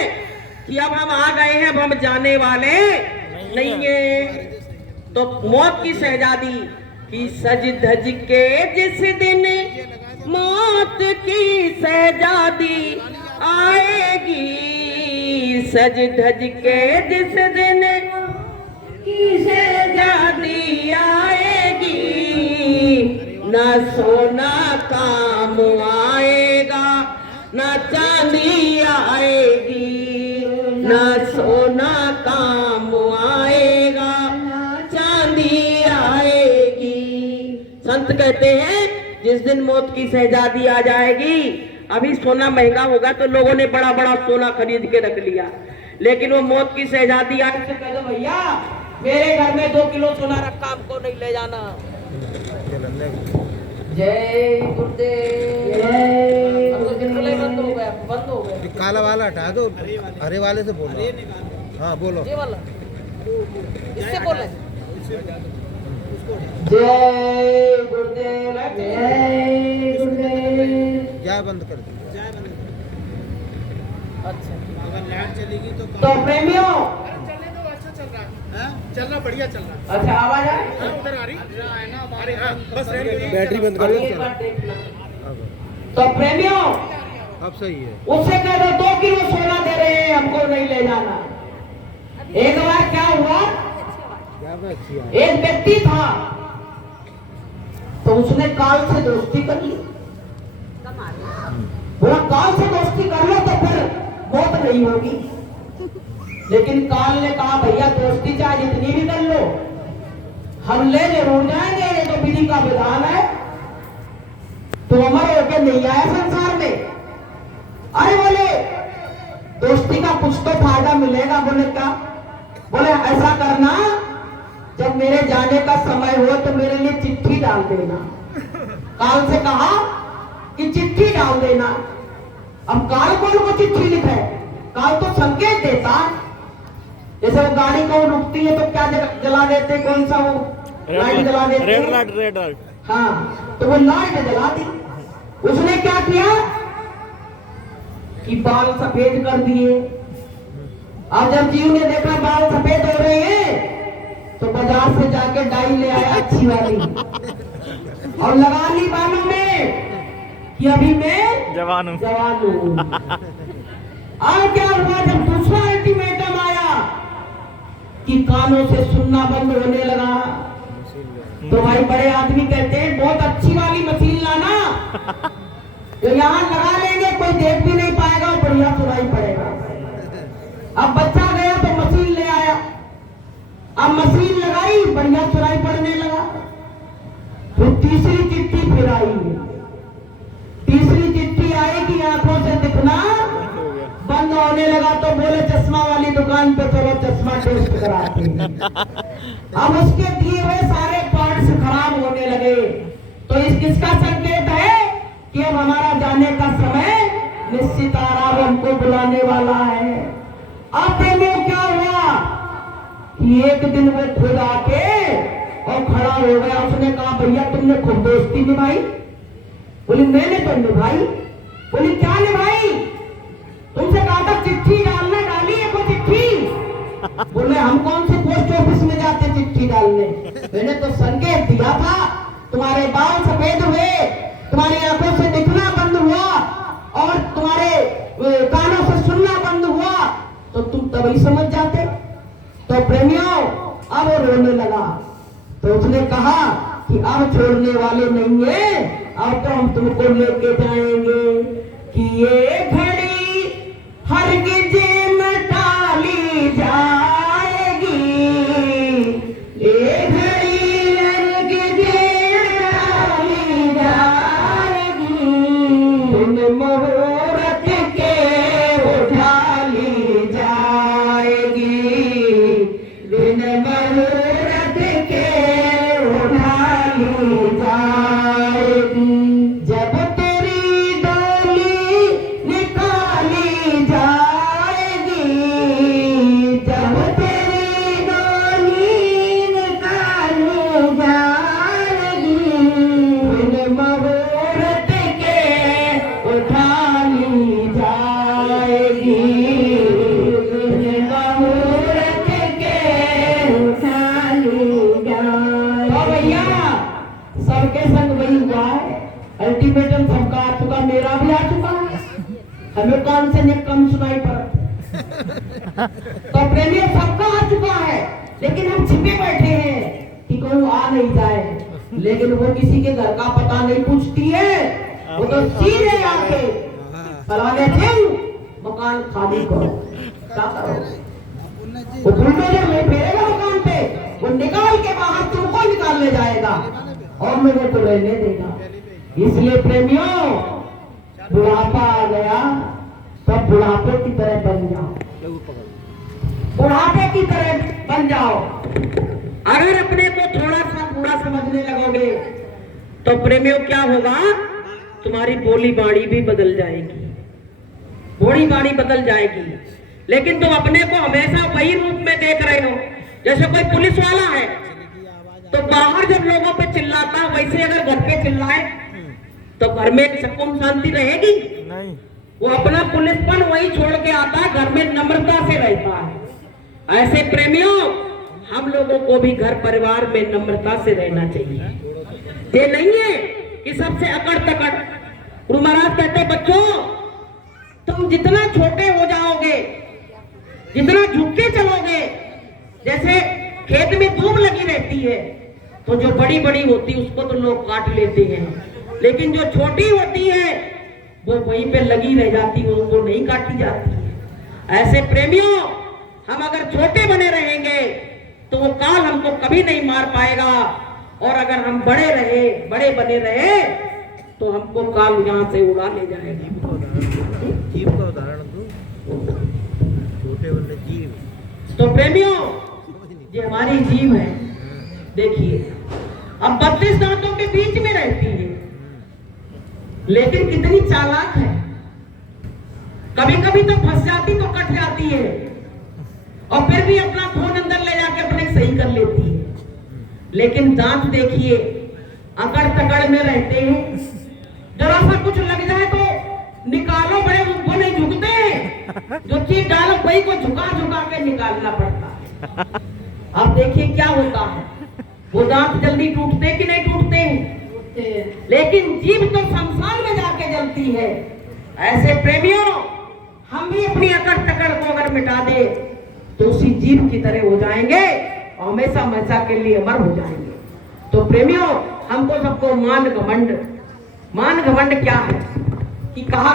कि अब हम आ गए हैं, अब हम जाने वाले नहीं है। तो मौत की शहजादी की सज धज के जिस दिन मौत की शहजादी आएगी, सज धज के जिस दिन की शहजादी आएगी, ना सोना काम आएगा ना चांदी आएगी, ना सोना काम आएगा चांदी आएगी। संत कहते हैं जिस दिन मौत की शहजादी आ जाएगी, अभी सोना महंगा होगा तो लोगों ने बड़ा बड़ा सोना खरीद के रख लिया, लेकिन वो मौत की शहजादी आए तो कह दो भैया मेरे घर में 2 किलो सोना रखा, हमको नहीं ले जाना। जय गुरुदेव। अब तो जिंगले बंद हो गया, बंद हो गया। काला वाला हटा दो, हरे वाले से बोलो। हाँ बोलो। ये वाला इससे बोले। जय गुरुदेव, जय गुरुदेव। जय बंद कर दो। अच्छा, अगर लाइट चलेगी तो प्रेमियों चलने दो, अच्छा चल रहा है, चल रहा, बढ़िया चल रहा है। अच्छा आवाज आ रही है? उधर आ रही है ना हमारे। हाँ बस बैटरी बंद कर एक बार देखना। तो प्रेमियों अब सही है। उससे कह दो 2 किलो सोना दे रहे हैं, हमको नहीं ले जाना। एक बार क्या हुआ, एक व्यक्ति था तो उसने काल से दोस्ती कर ली। बोला काल से दोस्ती कर लो तो फिर मौत नहीं होगी। लेकिन काल ने कहा भैया दोस्ती चाहे जितनी भी कर लो, हम ले जरूर जाएंगे, ये तो विधि का विधान है, तो अमर होके नहीं आया संसार में। अरे बोले दोस्ती का कुछ तो फायदा मिलेगा। बोले क्या? बोले ऐसा करना, जब मेरे जाने का समय हो तो मेरे लिए चिट्ठी डाल देना। काल से कहा कि चिट्ठी डाल देना। अब काल कौन को चिट्ठी लिखे? काल तो संकेत देता। जैसे वो गाड़ी को रुकती है तो क्या जला देते, कौन सा वो लाइट जला देते, रेड लाइट। हाँ, तो वो लाइट जला दी। उसने क्या किया कि बाल सफेद कर दिए। अब जब जीव ने देखा बाल सफेद हो रहे हैं तो बाजार से जाके डाई ले आया अच्छी वाली और लगा ली बालों में कि अभी मैं जवान हूँ। और क्या हुआ, जब दूसरा अल्टीमेटम आया कि कानों से सुनना बंद होने लगा, तो भाई बड़े आदमी कहते हैं बहुत अच्छी वाली मशीन लाना, तो यहाँ लगा लेंगे, कोई देख भी नहीं पाएगा और बढ़िया सुनाई पड़ेगा। अब बच्चा गया तो मशीन ले आया, अब मशीन लगाई, बढ़िया सुनाई पड़ने लगा। फिर तीसरी चिट्ठी फिर आई, तीसरी चिट्ठी आई कि आंखों से दिखना बंद होने लगा। तो बोले चश्मा वाली दुकान पे चलो चश्मा टेस्ट कराते हैं। अब उसके दिए हुए सारे पार्ट्स खराब होने लगे। तो इस किसका संकेत है कि अब हमारा जाने का समय निश्चित आ रहा, वो हमको बुलाने वाला है। अब प्रेमियों क्या हुआ कि एक दिन वो खुद आके और खड़ा हो गया। उसने कहा भैया तुमने खूब दोस्ती निभाई। बोली मैंने तो निभाई। बोली क्या निभाई? तुमसे कहा था चिट्ठी डालना, डाली है कोई चिट्ठी? बोले हम कौन से पोस्ट ऑफिस में जाते चिट्ठी डालने, मैंने तो संकेत दिया था, तुम्हारे बाल सफेद हुए, तुम्हारी आंखों से दिखना बंद हुआ और तुम्हारे कानों से सुनना बंद हुआ, तो तुम तभी समझ जाते। तो प्रेमियों अब वो रोने लगा। तो उसने कहा कि अब छोड़ने वाले नहीं है, अब तो हम तुमको लेके जाएंगे कि ये घड़ी हरगिज़ न टाली जाएगी, ये घड़ी हरगिज़ न टाली जाएगी, तुम मुहूर्त के उठा ली जाएगी, बिन मुहूर्त के उठा ली जाएगी। जब तेरी डोली निकाली जाएगी, जब तेरी डोली निकाली जाएगी, बिन मुहूर्त के उठा ली जाएगी, बिन मुहूर्त के उठा ली जाएगी। तो भैया सबके संग वही हुआ है, अल्टीमेटम सबका आ चुका, मेरा भी आ चुका है, हमें कौन से निक कम सुनाई पड़ा। तो प्रेमियों सबका आ चुका है, लेकिन हम छिपे बैठे हैं कि कोई आ नहीं जाए। लेकिन वो किसी के घर का पता नहीं पूछती है, वो तो सीधे आके फलाने सिंह मकान खाली करो, क्या करो, वो बुलडोजर नहीं फेरेगा मकान पे, वो निकाल के बाहर तुमको निकालने जाएगा और मुझे तो रहने देगा। इसलिए प्रेमियों बुढ़ापा आ गया तो बुढ़ापे की तरह बन जाओ, बुढ़ापे की तरह बन जाओ। अगर अपने को थोड़ा सा बुरा समझने लगोगे तो प्रेमियों क्या होगा, तुम्हारी बोली बाणी भी बदल जाएगी, बोली बाणी बदल जाएगी। लेकिन तुम अपने को हमेशा वही रूप में देख रहे हो। जैसे कोई पुलिस वाला है तो बाहर जब लोगों पे चिल्लाता, वैसे अगर घर पे चिल्लाए तो घर में एक सुकून शांति रहेगी नहीं। वो अपना पुलिसपन वही छोड़ के आता है, घर में नम्रता से रहता है। ऐसे प्रेमियों, हम लोगों को भी घर परिवार में नम्रता से रहना चाहिए। ये नहीं है कि सबसे अकड़ तकड़। गुरु महाराज कहते बच्चों, तुम जितना छोटे हो जाओगे, जितना झुक के चलोगे, जैसे खेत में दूब लगी रहती है तो जो बड़ी बड़ी होती है उसको तो लोग काट लेते हैं, लेकिन जो छोटी होती है वो वहीं पे लगी रह जाती है, वो नहीं काटी जाती है। ऐसे प्रेमियों, हम अगर छोटे बने रहेंगे तो वो काल हमको कभी नहीं मार पाएगा, और अगर हम बड़े बने रहे तो हमको काल यहाँ से उड़ा ले जाएगा। जीव का उदाहरण दो, छोटे बंदे जीव। तो प्रेमियों, ये हमारी जीव है। देखिए, अब 32 दांतों के बीच में रहती है, लेकिन कितनी चालाक है। कभी कभी तो फंस जाती तो कट जाती है, और फिर भी अपना खून अंदर ले जाके अपने सही कर लेती है। लेकिन दांत देखिए, अकड़ तकड़ में रहते हैं, जरा सा कुछ लग जाए तो निकालो, बड़े वो नहीं झुकते हैं, जो चीज डालो वही को झुका झुका के निकालना पड़ता है। अब देखिए क्या होता है, वो दांत जल्दी टूटते कि नहीं टूटते हैं, लेकिन जीभ तो शमशान में जाके जलती है। ऐसे प्रेमियों, हम भी अपनी अकड़ तकड़ को अगर मिटा दे तो उसी जीभ की तरह हो जाएंगे और हमेशा हमेशा के लिए अमर हो जाएंगे। तो प्रेमियों, हमको सबको मान घमंड क्या है कि कहा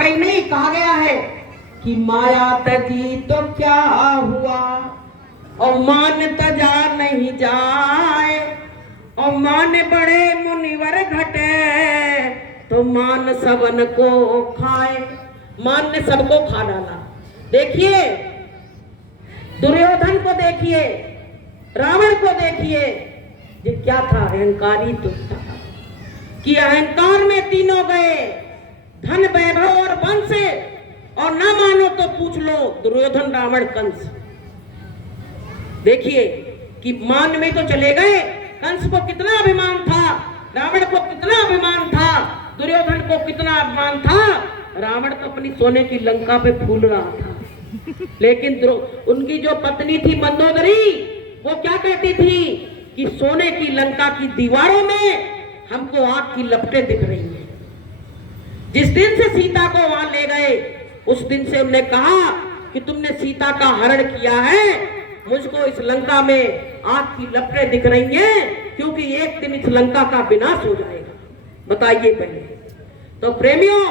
गया है कि माया तजी तो क्या हुआ, और मान तजा नहीं जाए, और मान बड़े मुनिवर घटे तो मान सबन को खाए। मान ने सबको खा डाला। देखिए, दुर्योधन को देखिए, रावण को देखिए, ये क्या था, अहंकारी तो था कि अहंकार में तीनों गए, धन वैभव और वंश, और ना मानो तो पूछ लो दुर्योधन रावण कंस। देखिए कि मान में तो चले गए, कंस को कितना अभिमान था, रावण को कितना अभिमान था, दुर्योधन को कितना अभिमान था। रावण तो अपनी सोने की लंका पे फूल रहा था, लेकिन उनकी जो पत्नी थी मंदोदरी, वो क्या कहती थी कि सोने की लंका की दीवारों में हमको आग की लपटें दिख रही हैं। जिस दिन से सीता को वहां ले गए, उस दिन से उन्होंने कहा कि तुमने सीता का हरण किया है, मुझको इस लंका में आग की लपटें दिख रही हैं, क्योंकि एक दिन इस लंका का विनाश हो जाएगा। बताइए पहले। तो प्रेमियों,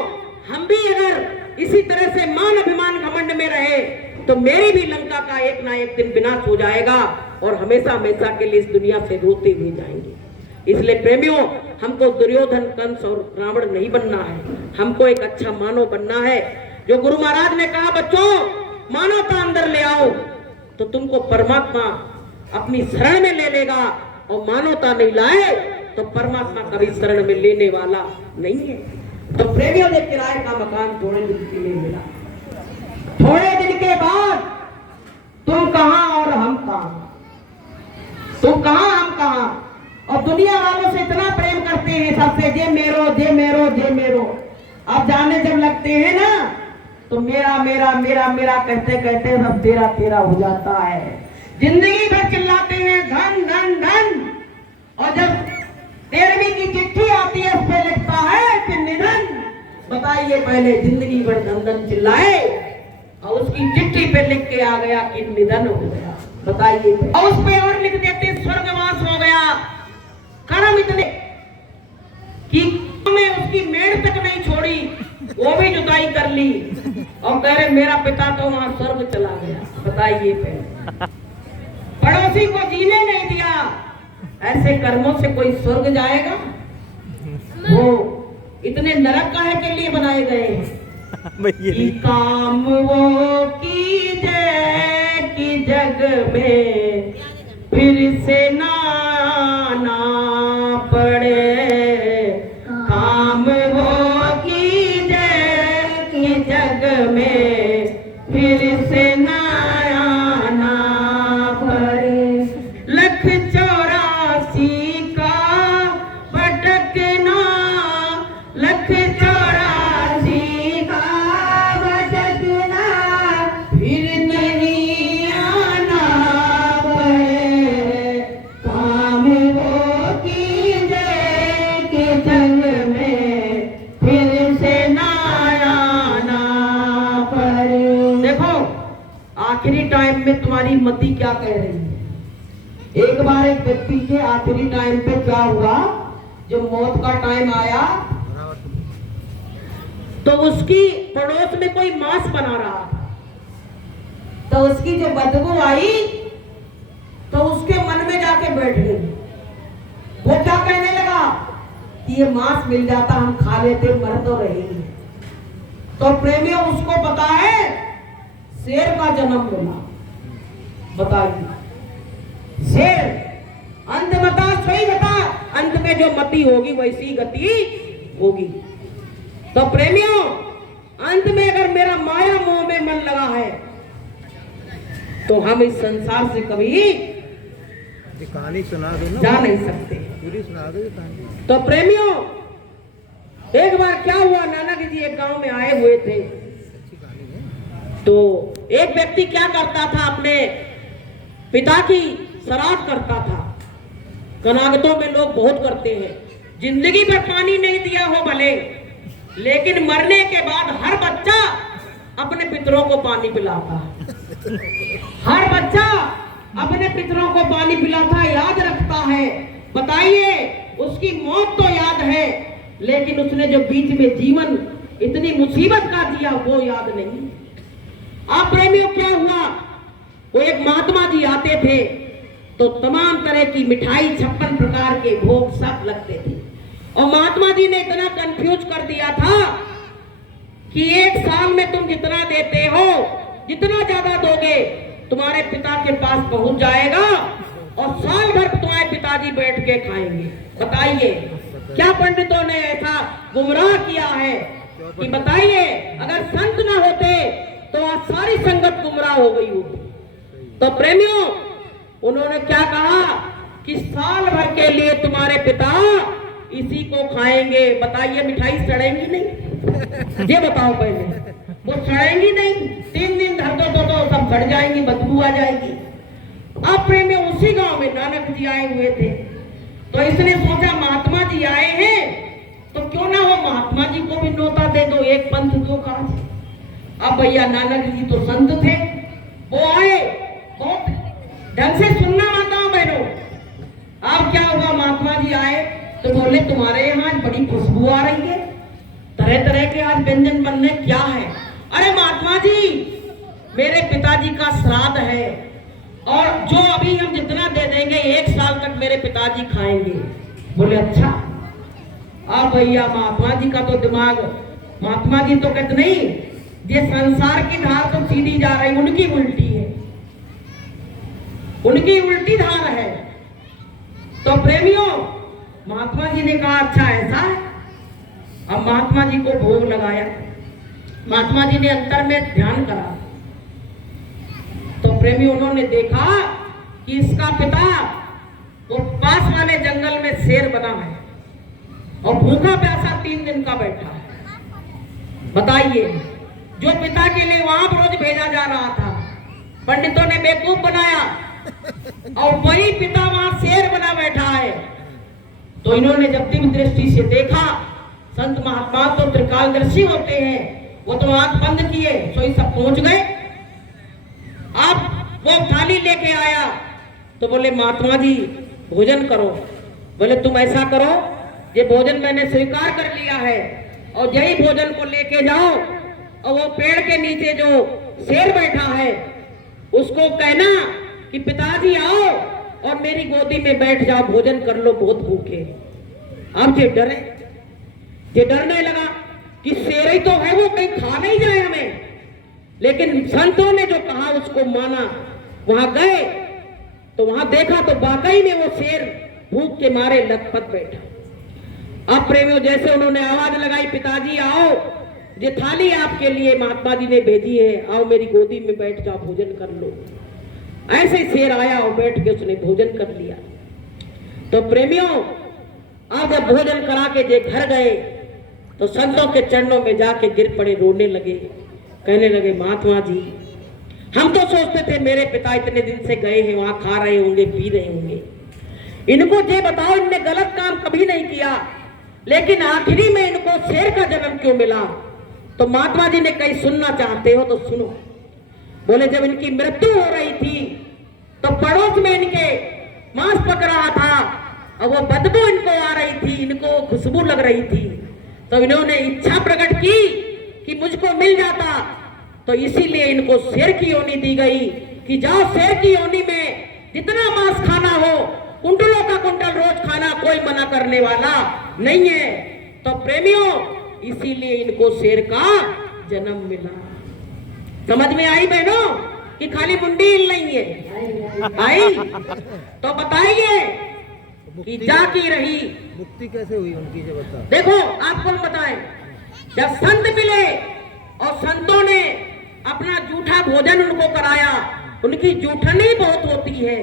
हम भी अगर इसी तरह से मान अभिमान घमंड में रहे तो मेरी भी लंका का एक ना एक दिन विनाश हो जाएगा, और हमेशा हमेशा के लिए इस दुनिया से रोते हुए जाएंगे। इसलिए प्रेमियों, हमको दुर्योधन कंस और रावण नहीं बनना है, हमको एक अच्छा मानव बनना है। जो गुरु महाराज ने कहा, बच्चों मानवता अंदर ले आओ, तो तुमको परमात्मा अपनी शरण में ले लेगा, और मानवता नहीं लाए तो परमात्मा कभी शरण में लेने वाला नहीं है। तो प्रेमियों ने किराए का मकान थोड़े दिन के लिए मिला, थोड़े दिन के बाद तुम कहां और हम कहां, तुम कहां हम कहां। और दुनिया वालों से इतना प्रेम करते हैं सबसे, जे मेरो जे मेरो जे मेरो। अब जाने जब लगते हैं ना तो मेरा मेरा मेरा मेरा कहते कहते सब तेरा तेरा हो जाता है। जिंदगी भर चिल्लाते हैं धन धन धन, और जब 13वीं की चिट्ठी आती है उस पर लिखता है कि निधन। बताइए, पहले जिंदगी भर धन धन चिल्लाए और उसकी चिट्ठी पे लिख के आ गया कि निधन हो गया। बताइए, और उस पे और लिख देते स्वर्गवास हो गया। कर्म इतने कि मैं उसकी मेड़ तक नहीं छोड़ी, वो भी जुदाई कर ली, और कह रहे मेरा पिता तो वहां स्वर्ग चला गया। बताइए, पहले पड़ोसी को जीने नहीं दिया। ऐसे कर्मों से कोई स्वर्ग जाएगा? वो इतने नरक काहे के लिए बनाए गए हैं कि काम वो कीजे कि जग में फिर से ना पड़े। आखिरी टाइम में तुम्हारी मति क्या कह रही है। एक बार एक व्यक्ति के आखिरी टाइम पे क्या हुआ, जब मौत का टाइम आया तो उसकी पड़ोस में कोई मांस बना रहा था, तो उसकी जो बदबू आई तो उसके मन में जाके बैठ गई। वो क्या कहने लगा कि ये मांस मिल जाता हम खा लेते, मर तो रहेंगे। तो प्रेमियों उसको पता है शेर का जन्म मिला। बताइए, शेर अंत मता सही बता, अंत में जो मति होगी वैसी गति होगी। तो प्रेमियों अंत में अगर मेरा माया मोह में मन लगा है तो हम इस संसार से कभी कहानी सुना दो ना, जा नहीं सकते। पूरी सुना दो कहानी। तो प्रेमियों एक बार क्या हुआ, नानक जी एक गांव में आए हुए थे। तो एक व्यक्ति क्या करता था, अपने पिता की श्राद्ध करता था। कनागतों में लोग बहुत करते हैं, जिंदगी में पानी नहीं दिया हो भले, लेकिन मरने के बाद हर बच्चा अपने पितरों को पानी पिलाता है। हर बच्चा अपने पितरों को पानी पिलाता है, याद रखता है। बताइए उसकी मौत तो याद है, लेकिन उसने जो बीच में जीवन इतनी मुसीबत का दिया वो याद नहीं। आप प्रेमियों क्या हुआ, वो एक महात्मा जी आते थे तो तमाम तरह की मिठाई 56 प्रकार के भोग सब लगते थे। और महात्मा जी ने इतना कंफ्यूज कर दिया था कि एक साल में तुम जितना देते हो, जितना ज्यादा दोगे तुम्हारे पिता के पास पहुंच जाएगा और साल भर तुम्हारे पिताजी बैठ के खाएंगे। बताइए क्या पंडितों ने ऐसा गुमराह किया है कि बताइए अगर संत ना होते तो आज सारी संगत गुमराह हो गई होती। तो प्रेमियों उन्होंने क्या कहा कि साल भर के लिए तुम्हारे पिता इसी को खाएंगे। बताइए मिठाई सड़ेंगी नहीं? ये बताओ पहले, वो सड़ेंगी नहीं? 3 दिन धर दो तो सब सड़ जाएंगी, बदबू आ जाएगी। अब प्रेमियों उसी गांव में नानक जी आए हुए थे, तो इसने सोचा महात्मा जी आए हैं तो क्यों ना हो महात्मा जी को भी न्योता दे दो, एक पंथ दो काज। अब भैया नानक जी तो संत थे, वो आए, बहुत ढंग से सुनना माताओं बहनों। अब क्या हुआ, महात्मा जी आए तो बोले तुम्हारे यहाँ बड़ी खुशबू आ रही है, तरह तरह के आज व्यंजन बनने, क्या है? अरे महात्मा जी मेरे पिताजी का श्राद्ध है और जो अभी हम जितना दे देंगे 1 साल तक मेरे पिताजी खाएंगे। बोले अच्छा। अब भैया महात्मा जी का तो दिमाग, महात्मा जी तो कहते नहीं ये संसार की धार तो सीधी जा रही, उनकी उल्टी है, उनकी उल्टी धार है। तो प्रेमियों महात्मा जी ने कहा अच्छा ऐसा है। अब महात्मा जी को भोग लगाया, महात्मा जी ने अंतर में ध्यान करा तो प्रेमी उन्होंने देखा कि इसका पिता वो पास वाले जंगल में शेर बना है और भूखा प्यासा 3 दिन का बैठा है। बताइए जो पिता के लिए वहां रोज भेजा जा रहा था, पंडितों ने बेवकूफ बनाया और वही पिता वहां शेर बना बैठा है। तो इन्होंने जब दिव्य दृष्टि से देखा, संत महात्मा तो त्रिकालदर्शी होते हैं, वो तो आंख बंद किए तो ये सब पहुंच गए। अब वो थाली लेके आया तो बोले महात्मा जी भोजन करो। बोले तुम ऐसा करो, ये भोजन मैंने स्वीकार कर लिया है और यही भोजन को लेके जाओ और वो पेड़ के नीचे जो शेर बैठा है उसको कहना कि पिताजी आओ और मेरी गोदी में बैठ जाओ, भोजन कर लो, बहुत भूखे। अब ये डरे, ये डरने लगा कि शेर ही तो है, वो कहीं खा नहीं जाए हमें। लेकिन संतों ने जो कहा उसको माना। वहां गए तो वहां देखा तो वाकई में वो शेर भूख के मारे लथपथ बैठा। अब प्रेमियों जैसे उन्होंने आवाज लगाई पिताजी आओ, ये थाली आपके लिए महात्मा जी ने भेजी है, आओ मेरी गोदी में बैठ जाओ, भोजन कर लो। ऐसे शेर आया और बैठ के उसने भोजन कर लिया। तो प्रेमियों अब जब भोजन करा के जे घर गए तो संतों के चरणों में जाके गिर पड़े, रोने लगे, कहने लगे महात्मा जी हम तो सोचते थे मेरे पिता इतने दिन से गए हैं, वहां खा रहे होंगे, पी रहे होंगे, इनको ये बताओ इनने गलत काम कभी नहीं किया, लेकिन आखिरी में इनको शेर का जन्म क्यों मिला? तो महात्मा जी ने कहीं सुनना चाहते हो तो सुनो। बोले जब इनकी मृत्यु हो रही थी तो पड़ोस में इनके मांस पक रहा था और वो बदबू इनको आ रही थी, इनको खुशबू लग रही थी, तो इन्होंने इच्छा प्रकट की कि मुझको मिल जाता, तो इसीलिए इनको शेर की योनि दी गई कि जाओ शेर की योनि में जितना मांस खाना हो, कुंटलों का कुंटल रोज खाना, कोई मना करने वाला नहीं है। तो प्रेमियों, इसीलिए इनको शेर का जन्म मिला। समझ में आई बहनों कि खाली मुंडी हिल नहीं है? आई तो बताइए कि जाकी रही मुक्ति कैसे हुई उनकी, जब बता। देखो आपको बताएं, जब संत मिले और संतों ने अपना जूठा भोजन उनको कराया, उनकी जूठनी बहुत होती है,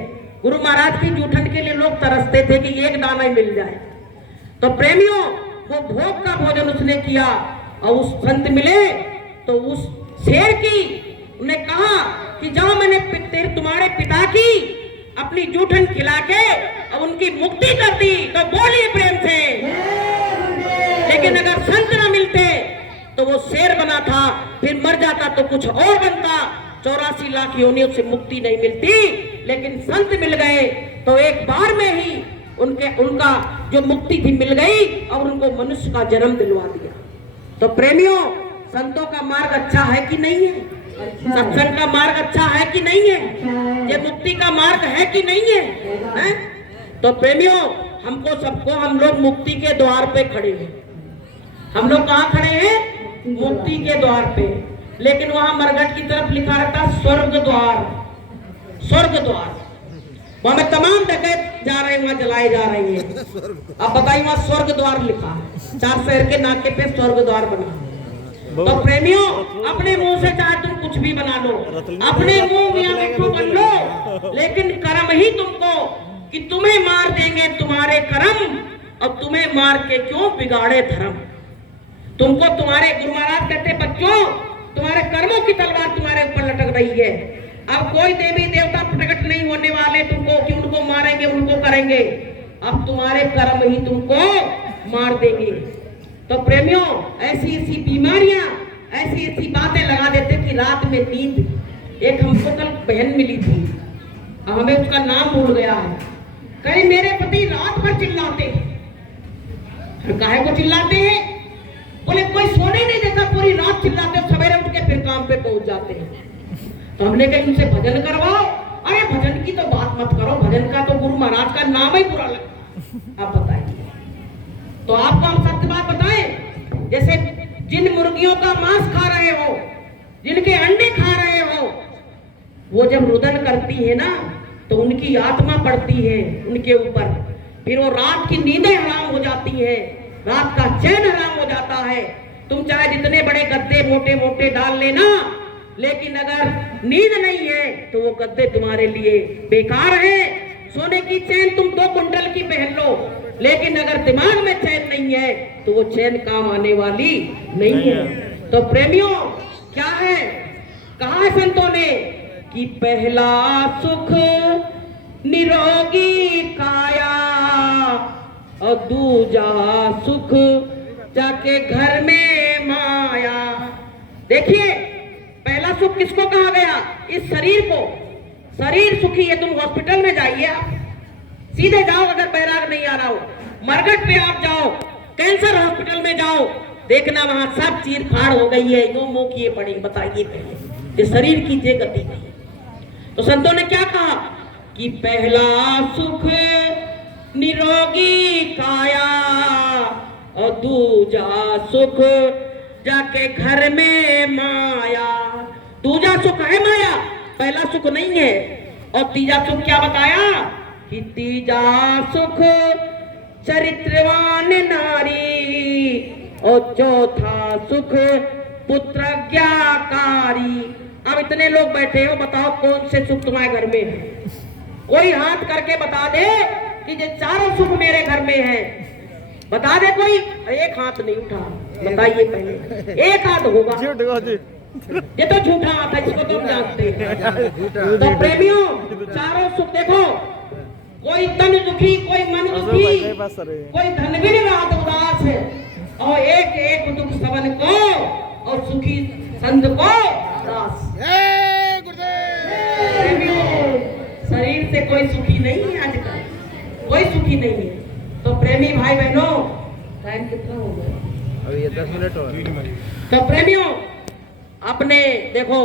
गुरु महाराज की जूठन के लिए लोग तरसते थे कि एक दाना ही मिल जाए। तो प्रेमियों, वो भोग का भोजन उसने किया और उस संत मिले तो उस शेर की उन्हें कहा कि जाओ, मैंने तुम्हारे पिता की अपनी जूठन खिला के अब उनकी मुक्ति कर दी। तो बोलिए प्रेम से। लेकिन अगर संत न मिलते तो वो शेर बना था, फिर मर जाता तो कुछ और बनता, 84 लाख योनियों से मुक्ति नहीं मिलती। लेकिन संत मिल गए तो एक बार में ही उनका जो मुक्ति थी मिल गई और उनको मनुष्य का जन्म दिलवा दिया। तो प्रेमियों, संतों का मार्ग अच्छा है कि नहीं है? सत्संग का मार्ग अच्छा है कि नहीं है? ये मुक्ति का मार्ग है कि नहीं है? तो प्रेमियों, हमको सबको, हम लोग मुक्ति के द्वार पे खड़े हैं। हम लोग कहाँ खड़े हैं? मुक्ति के द्वार पे। लेकिन वहां मरघट की तरफ लिखा रहता स्वर्ग द्वार, स्वर्ग द्वार। वहां में तमाम डकैत जा रहे हैं, वहां जलाए जा रहे हैं। अब बताइए, वहां स्वर्ग द्वार लिखा है, 4 शहर के नाके पे स्वर्ग द्वार बना। तो प्रेमियों, अपने मुंह से चाहे तुम कुछ भी बना लो, अपने मुंह मियां मिट्ठू बन लो, लेकिन कर्म ही तुमको, कि तुम्हें मार देंगे तुम्हारे कर्म, और तुम्हें मार के क्यों बिगाड़े धर्म। तुमको तुम्हारे गुरु महाराज कहते, बच्चों तुम्हारे कर्मों की तलवार तुम्हारे ऊपर लटक रही है। अब कोई देवी देवता प्रकट नहीं होने वाले तुमको कि उनको मारेंगे, उनको करेंगे। अब तुम्हारे कर्म ही तुमको मार देंगे। तो प्रेमियों, ऐसी ऐसी बीमारियां, ऐसी ऐसी बातें लगा देते कि रात में नींद। एक हमको कल बहन मिली थी, हमें उसका नाम भूल गया है, कहीं मेरे पति रात भर चिल्लाते हैं। काहे को चिल्लाते हैं? बोले कोई सोने नहीं देता, पूरी रात चिल्लाते, सवेरे उठ के फिर काम पे पहुंच जाते हैं। तो हमने कहा उनसे भजन करवाओ। अरे भजन की तो बात मत करो, भजन का तो गुरु महाराज का नाम ही बुरा लगता। आप बताइए। तो आपको हम सत्य बात बताएं, जैसे जिन मुर्गियों का मांस खा रहे हो, जिनके अंडे खा रहे हो, वो जब रुदन करती है ना तो उनकी आत्मा पड़ती है उनके ऊपर, फिर वो रात की नींदें हराम हो जाती है, रात का चैन हराम हो जाता है। तुम चाहे जितने बड़े गद्दे मोटे मोटे डाल लेना, लेकिन अगर नींद नहीं है तो वो गद्दे तुम्हारे लिए बेकार है। सोने की चैन तुम 2 कुंटल की पहन लो, लेकिन अगर दिमाग में चैन नहीं है तो वो चैन काम आने वाली नहीं है। तो प्रेमियों, क्या है, कहा है संतों ने कि पहला सुख निरोगी काया और दूजा सुख जाके घर में माया। देखिए, पहला सुख किसको कहा गया? इस शरीर को। शरीर सुखी है, तुम हॉस्पिटल में जाइए, आप सीधे जाओ, अगर बैराग नहीं आ रहा हो, मरघट पे आप जाओ, कैंसर हॉस्पिटल में जाओ, देखना वहां सब चीर फाड़ हो गई है, यूं मुंह किए पड़ी। बताइए पहले ये शरीर की जे गति नहीं। तो संतों ने क्या कहा कि पहला सुख निरोगी काया और दूजा सुख जाके घर में माया। दूजा सुख है माया, पहला सुख नहीं है। और तीजा सुख क्या बताया कि तीजा सुख चरित्रवान नारी और चौथा सुख पुत्रज्ञाकारी। अब इतने लोग बैठे हो, बताओ कौन से सुख तुम्हारे घर में है? कोई हाथ करके बता दे कि ये चारों सुख मेरे घर में है। बता दे कोई। एक हाथ नहीं उठा, बताइए पहले, एक हाथ होगा। ये तो झूठा हाथ है, इसको तो हम जानते हैं। तो प्रेमियों, चारों सुख देखो, कोई तन दुखी, कोई मन दुखी, कोई धन भी रात उदास है, और एक एक दुख सबन को और सुखी संत को दास। कोई सुखी नहीं है आजकल, कोई सुखी नहीं है। तो प्रेमी भाई बहनों, टाइम कितना हो गया? अभी ये 10 मिनट और। तो प्रेमियों, अपने देखो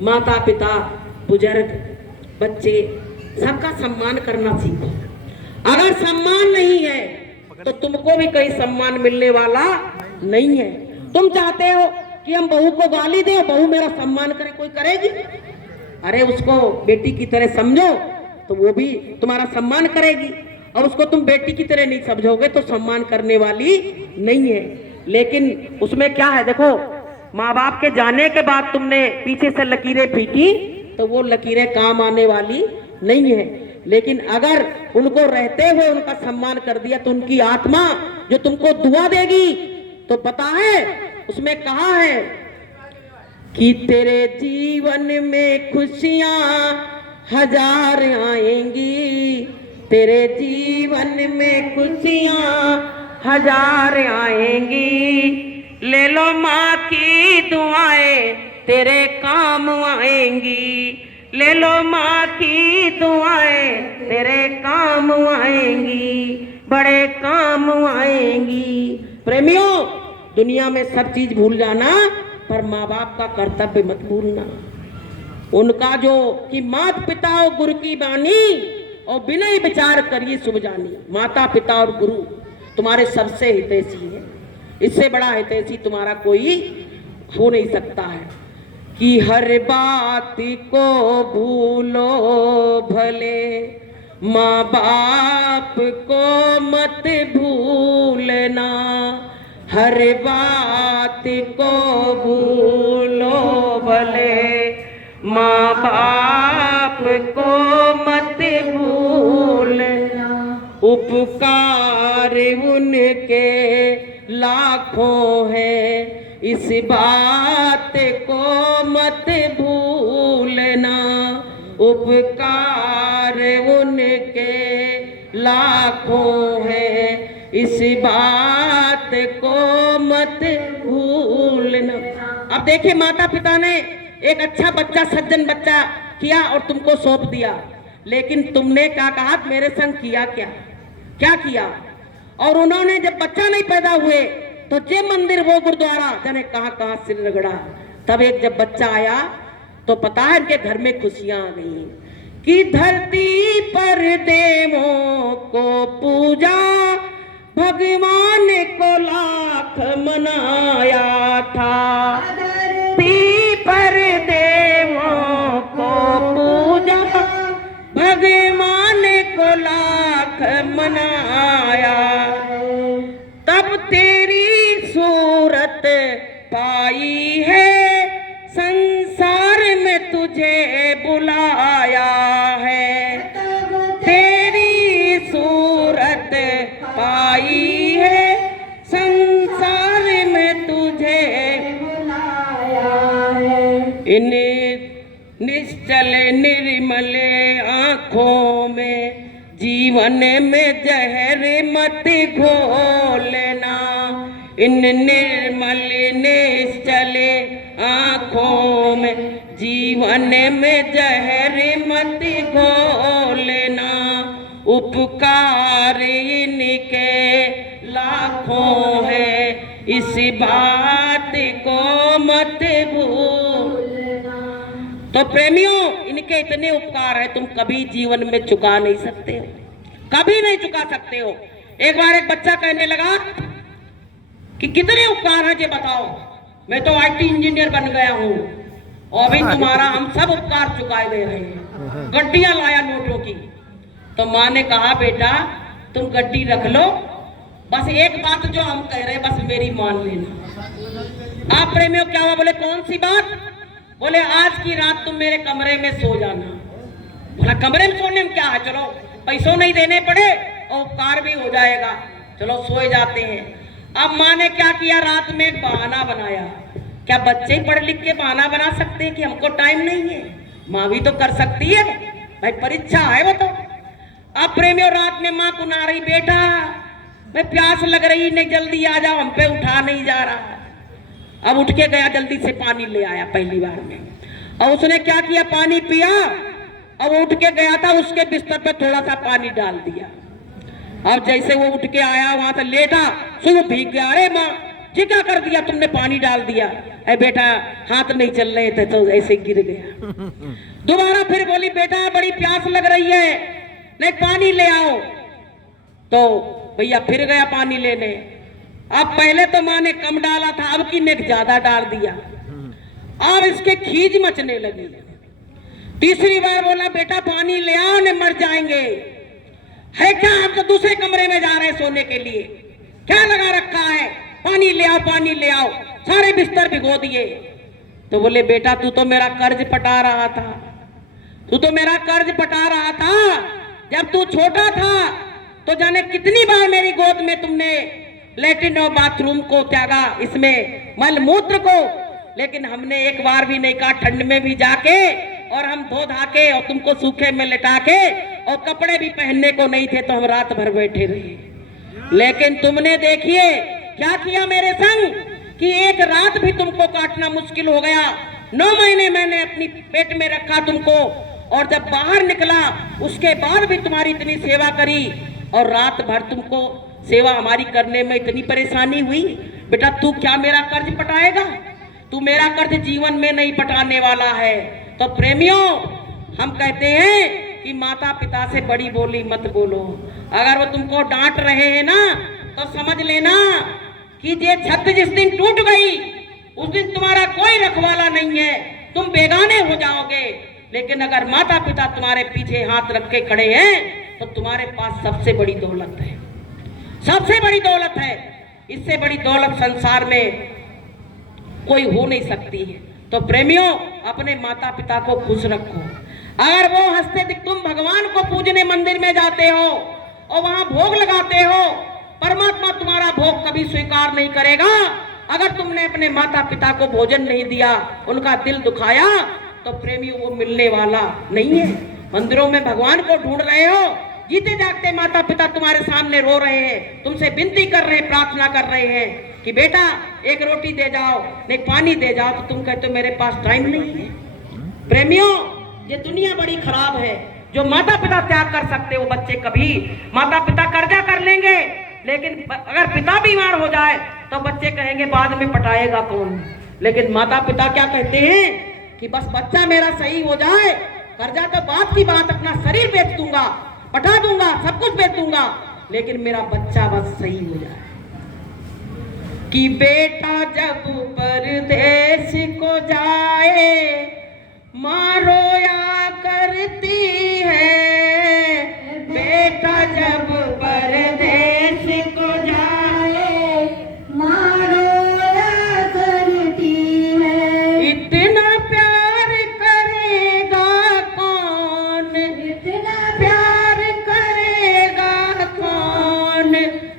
माता पिता, बुजुर्ग, बच्चे, सबका सम्मान करना सीखो। अगर सम्मान नहीं है तो तुमको भी कहीं सम्मान मिलने वाला नहीं है। तुम चाहते हो कि हम बहू को गाली दे, बहू मेरा सम्मान करे, कोई करेगी? अरे उसको बेटी की तरह समझो तो वो भी तुम्हारा सम्मान करेगी, और उसको तुम बेटी की तरह नहीं समझोगे तो सम्मान करने वाली नहीं है। लेकिन उसमें क्या है, देखो माँ बाप के जाने के बाद तुमने पीछे से लकीरें पीटी तो वो लकीरें काम आने वाली नहीं है। लेकिन अगर उनको रहते हुए उनका सम्मान कर दिया तो उनकी आत्मा जो तुमको दुआ देगी, तो पता है उसमें कहा है कि तेरे जीवन में खुशियां हजार आएंगी, तेरे जीवन में खुशियां हजार आएंगी, ले लो माँ की दुआएं तेरे काम आएंगी, ले लो माँ की दुआएं तेरे काम आएंगी, बड़े काम आएंगी। प्रेमियों, दुनिया में सब चीज भूल जाना, पर माँ बाप का कर्तव्य मत भूलना। उनका जो कि माता पिता और गुरु की बानी और विनय विचार करिए शुभ जानी। माता पिता और गुरु तुम्हारे सबसे हितैषी है, इससे बड़ा हितैषी तुम्हारा कोई हो नहीं सकता है। कि हर बात को भूलो भले, माँ बाप को मत भूलना, हर बात को भूलो भले, माँ बाप को मत भूलना, उपकार उनके लाखों है, इस बात को मत भूलना, उपकार उनके लाखों है, इस बात को मत भूलना। अब देखिए, माता पिता ने एक अच्छा बच्चा, सज्जन बच्चा किया और तुमको सौंप दिया, लेकिन तुमने क्या कहा, मेरे संग किया क्या, क्या किया? और उन्होंने जब बच्चा नहीं पैदा हुए तो जे मंदिर वो गुरुद्वारा जाने कहां कहां सिर रगड़ा। तब एक जब बच्चा आया तो पता है इनके घर में खुशियां आ गई कि धरती पर देवों को पूजा, भगवान को लाख मनाया था, धरती पर देवों को पूजा, भगवान को लाख मनाया, तब तेरी सूरत पाई है, संसार में तुझे बुलाया है, तेरी सूरत पाई है, संसार में तुझे बुलाया है। इन निश्चल निर्मल आँखों में जीवन में जहर मत घोलना, इन निर्मल निश्चल आँखों में जीवन में जहर मत घोलना, उपकार इनके लाखों है, इस बात को मत भूलना। तो प्रेमियों, इनके इतने उपकार है, तुम कभी जीवन में चुका नहीं सकते हो, कभी नहीं चुका सकते हो। एक बार एक बच्चा कहने लगा कि कितने उपकार हैं ये बताओ, मैं तो आईटी इंजीनियर बन गया हूँ और अभी तुम्हारा हम सब उपकार चुकाए दे रहे हैं। गड्डियां लाया नोटों की। तो माँ ने कहा, बेटा तुम गड्डी रख लो, बस एक बात जो हम कह रहे हैं बस मेरी मान लेना। आप प्रेमियों क्या हुआ? बोले कौन सी बात? बोले आज की रात तुम मेरे कमरे में सो जाना। बोला कमरे में सोने में क्या है, चलो पैसों नहीं देने पड़े और उपकार भी हो जाएगा, चलो सोए जाते हैं। अब माँ ने क्या किया, रात में एक बहाना बनाया। क्या बच्चे पढ़ लिख के बहाना बना सकते हैं कि हमको टाइम नहीं है? माँ भी तो कर सकती है भाई, परीक्षा है वो तो। अब प्रेमियों रात में माँ कुना रही, बेटा मैं प्यास लग रही, नहीं जल्दी आ जाओ, हम पे उठा नहीं जा रहा। अब उठ के गया, जल्दी से पानी ले आया पहली बार में, और उसने क्या किया, पानी पिया अब वो उठ के गया था, उसके बिस्तर पे थोड़ा सा पानी डाल दिया। अब जैसे वो उठ के आया वहां से लेटा, सुबह भीग गया। अरे माँ ये क्या कर दिया तुमने, पानी डाल दिया। अरे बेटा हाथ नहीं चल रहे थे तो ऐसे गिर गया। दोबारा फिर बोली बेटा बड़ी प्यास लग रही है, नहीं पानी ले आओ। तो भैया फिर गया पानी लेने। अब पहले तो माँ ने कम डाला था, अब की ने ज्यादा डाल दिया। अब इसके खीज मचने लगी। तीसरी बार बोला बेटा पानी ले आओ, ने मर जाएंगे। है क्या आप तो दूसरे कमरे में जा रहे हैं सोने के लिए, क्या लगा रखा है, पानी ले आओ पानी ले आओ। सारे बिस्तर भिगो दिए। तो बोले बेटा तू तो मेरा कर्ज पटा रहा था, तू तो मेरा कर्ज पटा रहा था। जब तू छोटा था तो जाने कितनी बार मेरी गोद में तुमने लैट्रिन और बाथरूम को त्यागा, इसमें मल मूत्र को, लेकिन हमने एक बार भी नहीं कहा। ठंड में भी जाके और हम धो धा के और तुमको सूखे में लिटा के, और कपड़े भी पहनने को नहीं थे तो हम रात भर बैठे रहे। लेकिन तुमने देखिए क्या किया मेरे संग, कि एक रात भी तुमको काटना मुश्किल हो गया। 9 महीने मैंने अपनी पेट में रखा तुमको, और जब बाहर निकला उसके बाद भी तुम्हारी इतनी सेवा करी, और रात भर तुमको सेवा हमारी करने में इतनी परेशानी हुई। बेटा तू क्या मेरा कर्ज पटाएगा, तू मेरा कर्ज जीवन में नहीं पटाने वाला है। तो प्रेमियों हम कहते हैं कि माता पिता से बड़ी बोली मत बोलो। अगर वो तुमको डांट रहे हैं ना तो समझ लेना कि ये छत जिस दिन टूट गई उस दिन तुम्हारा कोई रखवाला नहीं है, तुम बेगाने हो जाओगे। लेकिन अगर माता पिता तुम्हारे पीछे हाथ रख के खड़े हैं तो तुम्हारे पास सबसे बड़ी दौलत है, सबसे बड़ी दौलत है। इससे बड़ी दौलत संसार में कोई हो नहीं सकती है। तो प्रेमियों अपने माता पिता को खुश रखो। अगर वो हंसते तुम भगवान को पूजने मंदिर में जाते हो और वहां भोग लगाते हो, परमात्मा तुम्हारा भोग कभी स्वीकार नहीं करेगा। अगर तुमने अपने माता पिता को भोजन नहीं दिया, उनका दिल दुखाया, तो प्रेमियों वो मिलने वाला नहीं है। मंदिरों में भगवान को ढूंढ रहे हो, जीते जागते माता पिता तुम्हारे सामने रो रहे हैं, तुमसे विनती कर रहे हैं, प्रार्थना कर रहे हैं कि बेटा एक रोटी दे जाओ, नहीं पानी दे जाओ, तो तुम कहते हो मेरे पास टाइम नहीं है। प्रेमियों ये दुनिया बड़ी खराब है। जो माता पिता त्याग कर सकते वो बच्चे कभी, माता पिता कर्जा कर लेंगे, लेकिन अगर पिता बीमार हो जाए तो बच्चे कहेंगे बाद में पटाएगा कौन। लेकिन माता पिता क्या कहते हैं कि बस बच्चा मेरा सही हो जाए, कर्जा तो बात की बात, अपना शरीर बेच दूंगा, पटा दूंगा, सब कुछ बेच दूंगा, लेकिन मेरा बच्चा बस सही हो जाए। कि बेटा जब परदेश को जाए माँ रोया करती है, बेटा जब परदेश को जाए माँ रोया करती है। इतना प्यार करेगा कौन, इतना प्यार करेगा कौन,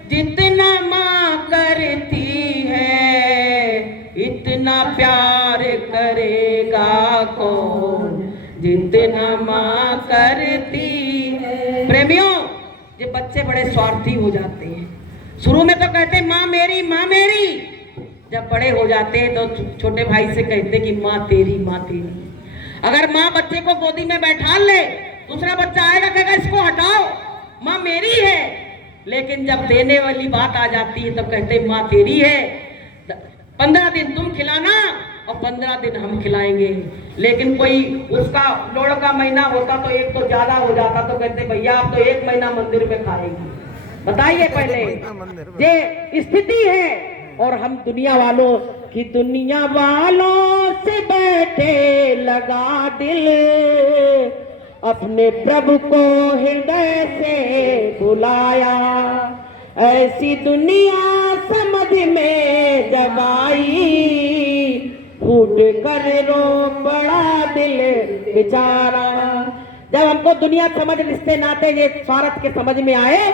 जितना माँ करती है। इतना प्यार करेगा कौन, जितना माँ करती है। प्रेमियों ये बच्चे बड़े स्वार्थी हो जाते हैं। शुरू में तो कहते माँ मेरी माँ मेरी, जब बड़े हो जाते हैं तो छोटे भाई से कहते कि माँ तेरी माँ तेरी। अगर माँ बच्चे को गोदी में बैठा ले, दूसरा बच्चा आएगा कहेगा इसको हटाओ, माँ मेरी है। लेकिन जब देने वाली बात आ जाती है तब कहते माँ तेरी है। 15 दिन तुम खिलाना और 15 दिन हम खिलाएंगे। लेकिन कोई उसका लोड़ का महीना होता तो एक तो ज्यादा हो जाता तो कहते भैया आप तो 1 महीना मंदिर में खाएंगे। बताइए पहले ये स्थिति है। और हम दुनिया वालों की, दुनिया वालों से बैठे लगा दिल, अपने प्रभु को हृदय से बुलाया। ऐसी दुनिया समझ में जब आई, फूट कर रो पड़ा दिल बेचारा। जब हमको दुनिया समझ, रिश्ते नाते ये स्वार्थ के समझ में आए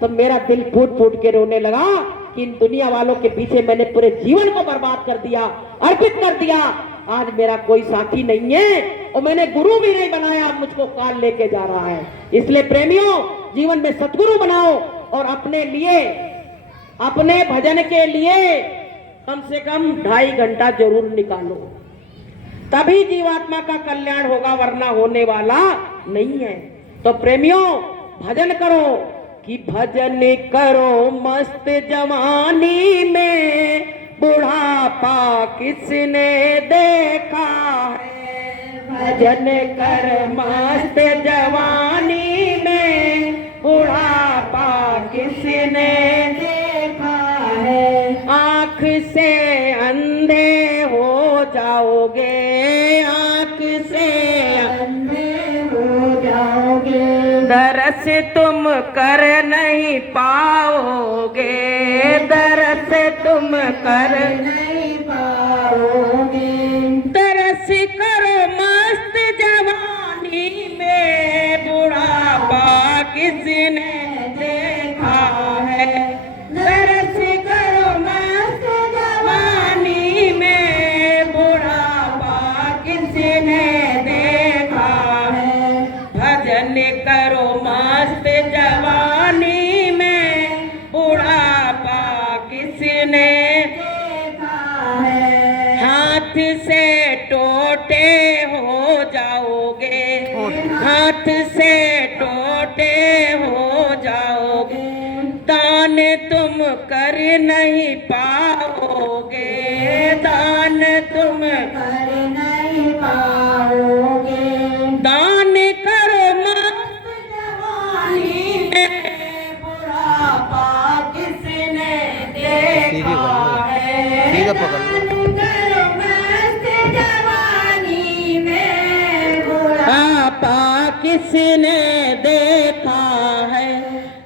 तो मेरा दिल फूट फूट के रोने लगा कि इन दुनिया वालों के पीछे मैंने पूरे जीवन को बर्बाद कर दिया, अर्पित कर दिया। आज मेरा कोई साथी नहीं है और मैंने गुरु भी नहीं बनाया, मुझको काल लेके जा रहा है। इसलिए प्रेमियों जीवन में सतगुरु बनाओ और अपने लिए, अपने भजन के लिए कम से कम 2.5 घंटा जरूर निकालो। तभी जीवात्मा का कल्याण होगा, वरना होने वाला नहीं है। तो प्रेमियों, भजन करो कि भजन करो मस्त जवानी में, बुढ़ापा किसने देखा है। भजन कर मस्त जवानी में, बुढ़ापा किसने देखा है। आँख से अंधे हो जाओगे, आँख से अंधे हो जाओगे, दरस तुम कर नहीं पाओगे, दरस तुम कर नहीं पाओगे। दरस करो मस्त जवानी में, बुढ़ापा किसने देखा है। दरस करो मस्त जवानी में, बुढ़ापा किसने देखा है। भजन करो मस्त जवानी में, बुढ़ापा किसने देखा है। हाथ से टोटे हो जाओगे, हाथ से टोटे हो जाओगे, दान तुम कर नहीं पाओगे, दान तुम कर नहीं पाओगे। दान करो मस्त जवानी में, बुढ़ापा किसने देखा है। सीधा पकड़ लो। करो मस्त जवानी में, बुढ़ापा किसने देखा है।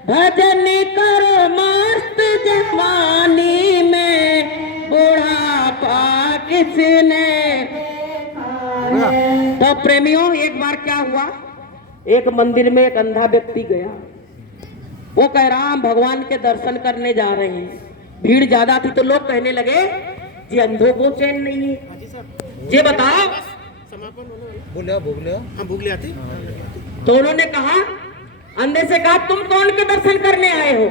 भजन करो मस्त जवानी में, बुढ़ापा किसने देखा है। तो प्रेमियों, एक बार क्या हुआ, एक मंदिर में एक अंधा व्यक्ति गया। वो कह रहा हम भगवान के दर्शन करने जा रहे हैं। भीड़ ज्यादा थी तो लोग कहने लगे जी अंधों को चैन नहीं है, ये बताओ। भूख ले आती। तो उन्होंने कहा, अंधे से कहा तुम कौन के दर्शन करने आए हो।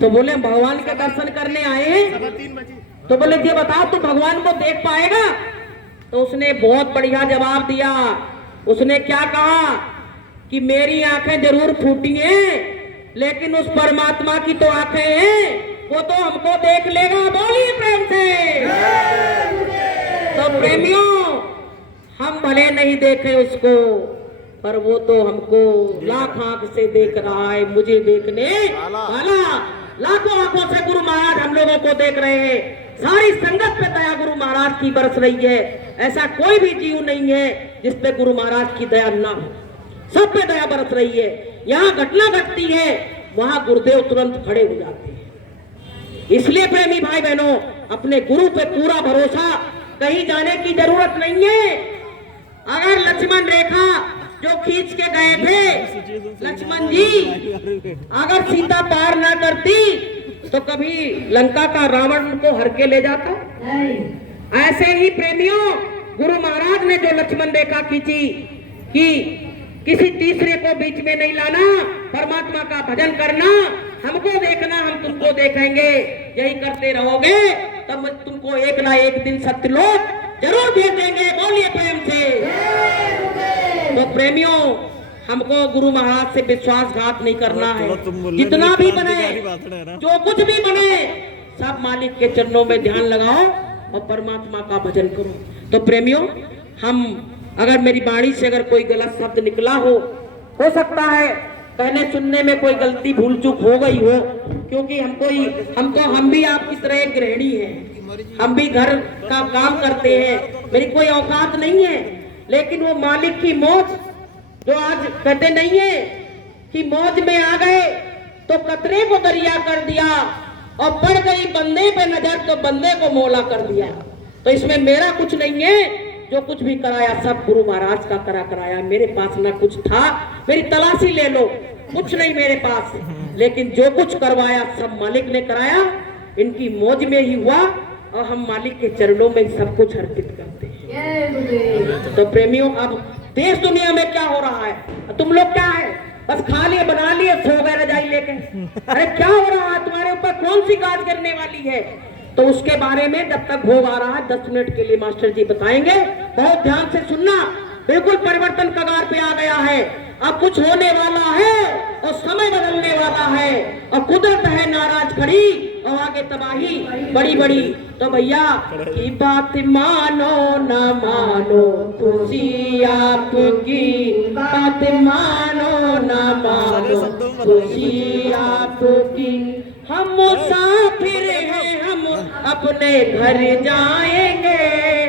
तो बोले भगवान के दर्शन करने आए हैं। तो बोले ये बताओ तू भगवान को देख पाएगा। तो उसने बहुत बढ़िया जवाब दिया। उसने क्या कहा कि मेरी आंखें जरूर फूटी हैं, लेकिन उस परमात्मा की तो आंखें हैं, वो तो हमको देख लेगा। बोलिए प्रेम से। तो प्रेमियों, हम भले नहीं देखे उसको, पर वो तो हमको लाख आंख से देख रहा है, मुझे देखने वाला। लाखों आंखों से गुरु महाराज हम लोगों को देख रहे हैं। सारी संगत पे दया गुरु महाराज की बरस रही है। ऐसा कोई भी जीव नहीं है जिस पे गुरु महाराज की दया ना हो, सब पे दया बरस रही है। यहाँ घटना घटती है, वहां गुरुदेव तुरंत खड़े हो जाते हैं। इसलिए प्रेमी भाई बहनों, अपने गुरु पे पूरा भरोसा, कहीं जाने की जरूरत नहीं है। अगर लक्ष्मण रेखा जो खींच के गए थे लक्ष्मण जी, अगर सीता पार ना करती तो कभी लंका का रावण को हर के ले जाता। ऐसे ही प्रेमियों, गुरु महाराज ने जो लक्ष्मण रेखा खींची कि किसी तीसरे को बीच में नहीं लाना, परमात्मा का भजन करना, हमको देखना, हम तुमको देखेंगे, यही करते रहोगे तब तुमको एक ना एक दिन सत्यलोक जरूर भेजेंगे। बोलिए प्रेम से। तो प्रेमियों, हमको गुरु महाराज से विश्वासघात नहीं करना है। जितना भी बने, जो कुछ भी बने, सब मालिक के चरणों में ध्यान लगाओ और परमात्मा का भजन करो। तो प्रेमियों, हम अगर मेरी वाणी से अगर कोई गलत शब्द निकला हो सकता है कहने सुनने में कोई गलती भूल चूक हो गई हो, क्योंकि हम भी आपकी तरह एक गृहिणी हैं, हम भी घर का काम करते हैं, मेरी कोई औकात नहीं है। लेकिन वो मालिक की मौज, जो आज कहते नहीं है कि मौज में आ गए तो कतरे को दरिया कर दिया, और पड़ गई बंदे पे नजर तो बंदे को मौला कर दिया। तो इसमें मेरा कुछ नहीं है, जो कुछ भी कराया सब गुरु महाराज का कराया। मेरे पास ना कुछ था, मेरी तलाशी ले लो, कुछ नहीं मेरे पास, लेकिन जो कुछ करवाया सब मालिक ने कराया। इनकी मौज में ही हुआ, और हम मालिक के चरणों में सब कुछ अर्पित करते हैं। तो प्रेमियों, अब देश दुनिया में क्या हो रहा है, तुम लोग क्या है, बस खा लिए, बना लिए, सो गए रजाई लेके। अरे क्या हो रहा है, तुम्हारे ऊपर कौन सी गाज गिरने वाली है। तो उसके बारे में जब तक भोग आ रहा है 10 मिनट के लिए मास्टर जी बताएंगे। बहुत ध्यान से सुनना, बिल्कुल परिवर्तन कगार पे आ गया है। अब कुछ होने वाला है और समय बदलने वाला है और कुदरत है नाराज खड़ी और आगे तबाही बड़ी बड़ी। तो भैया की बात मानो ना मानो, खुशी आपकी बात मानो ना मानो, खुशी आपकी। हम मुसाफिर हैं, हम अपने घर जाएंगे,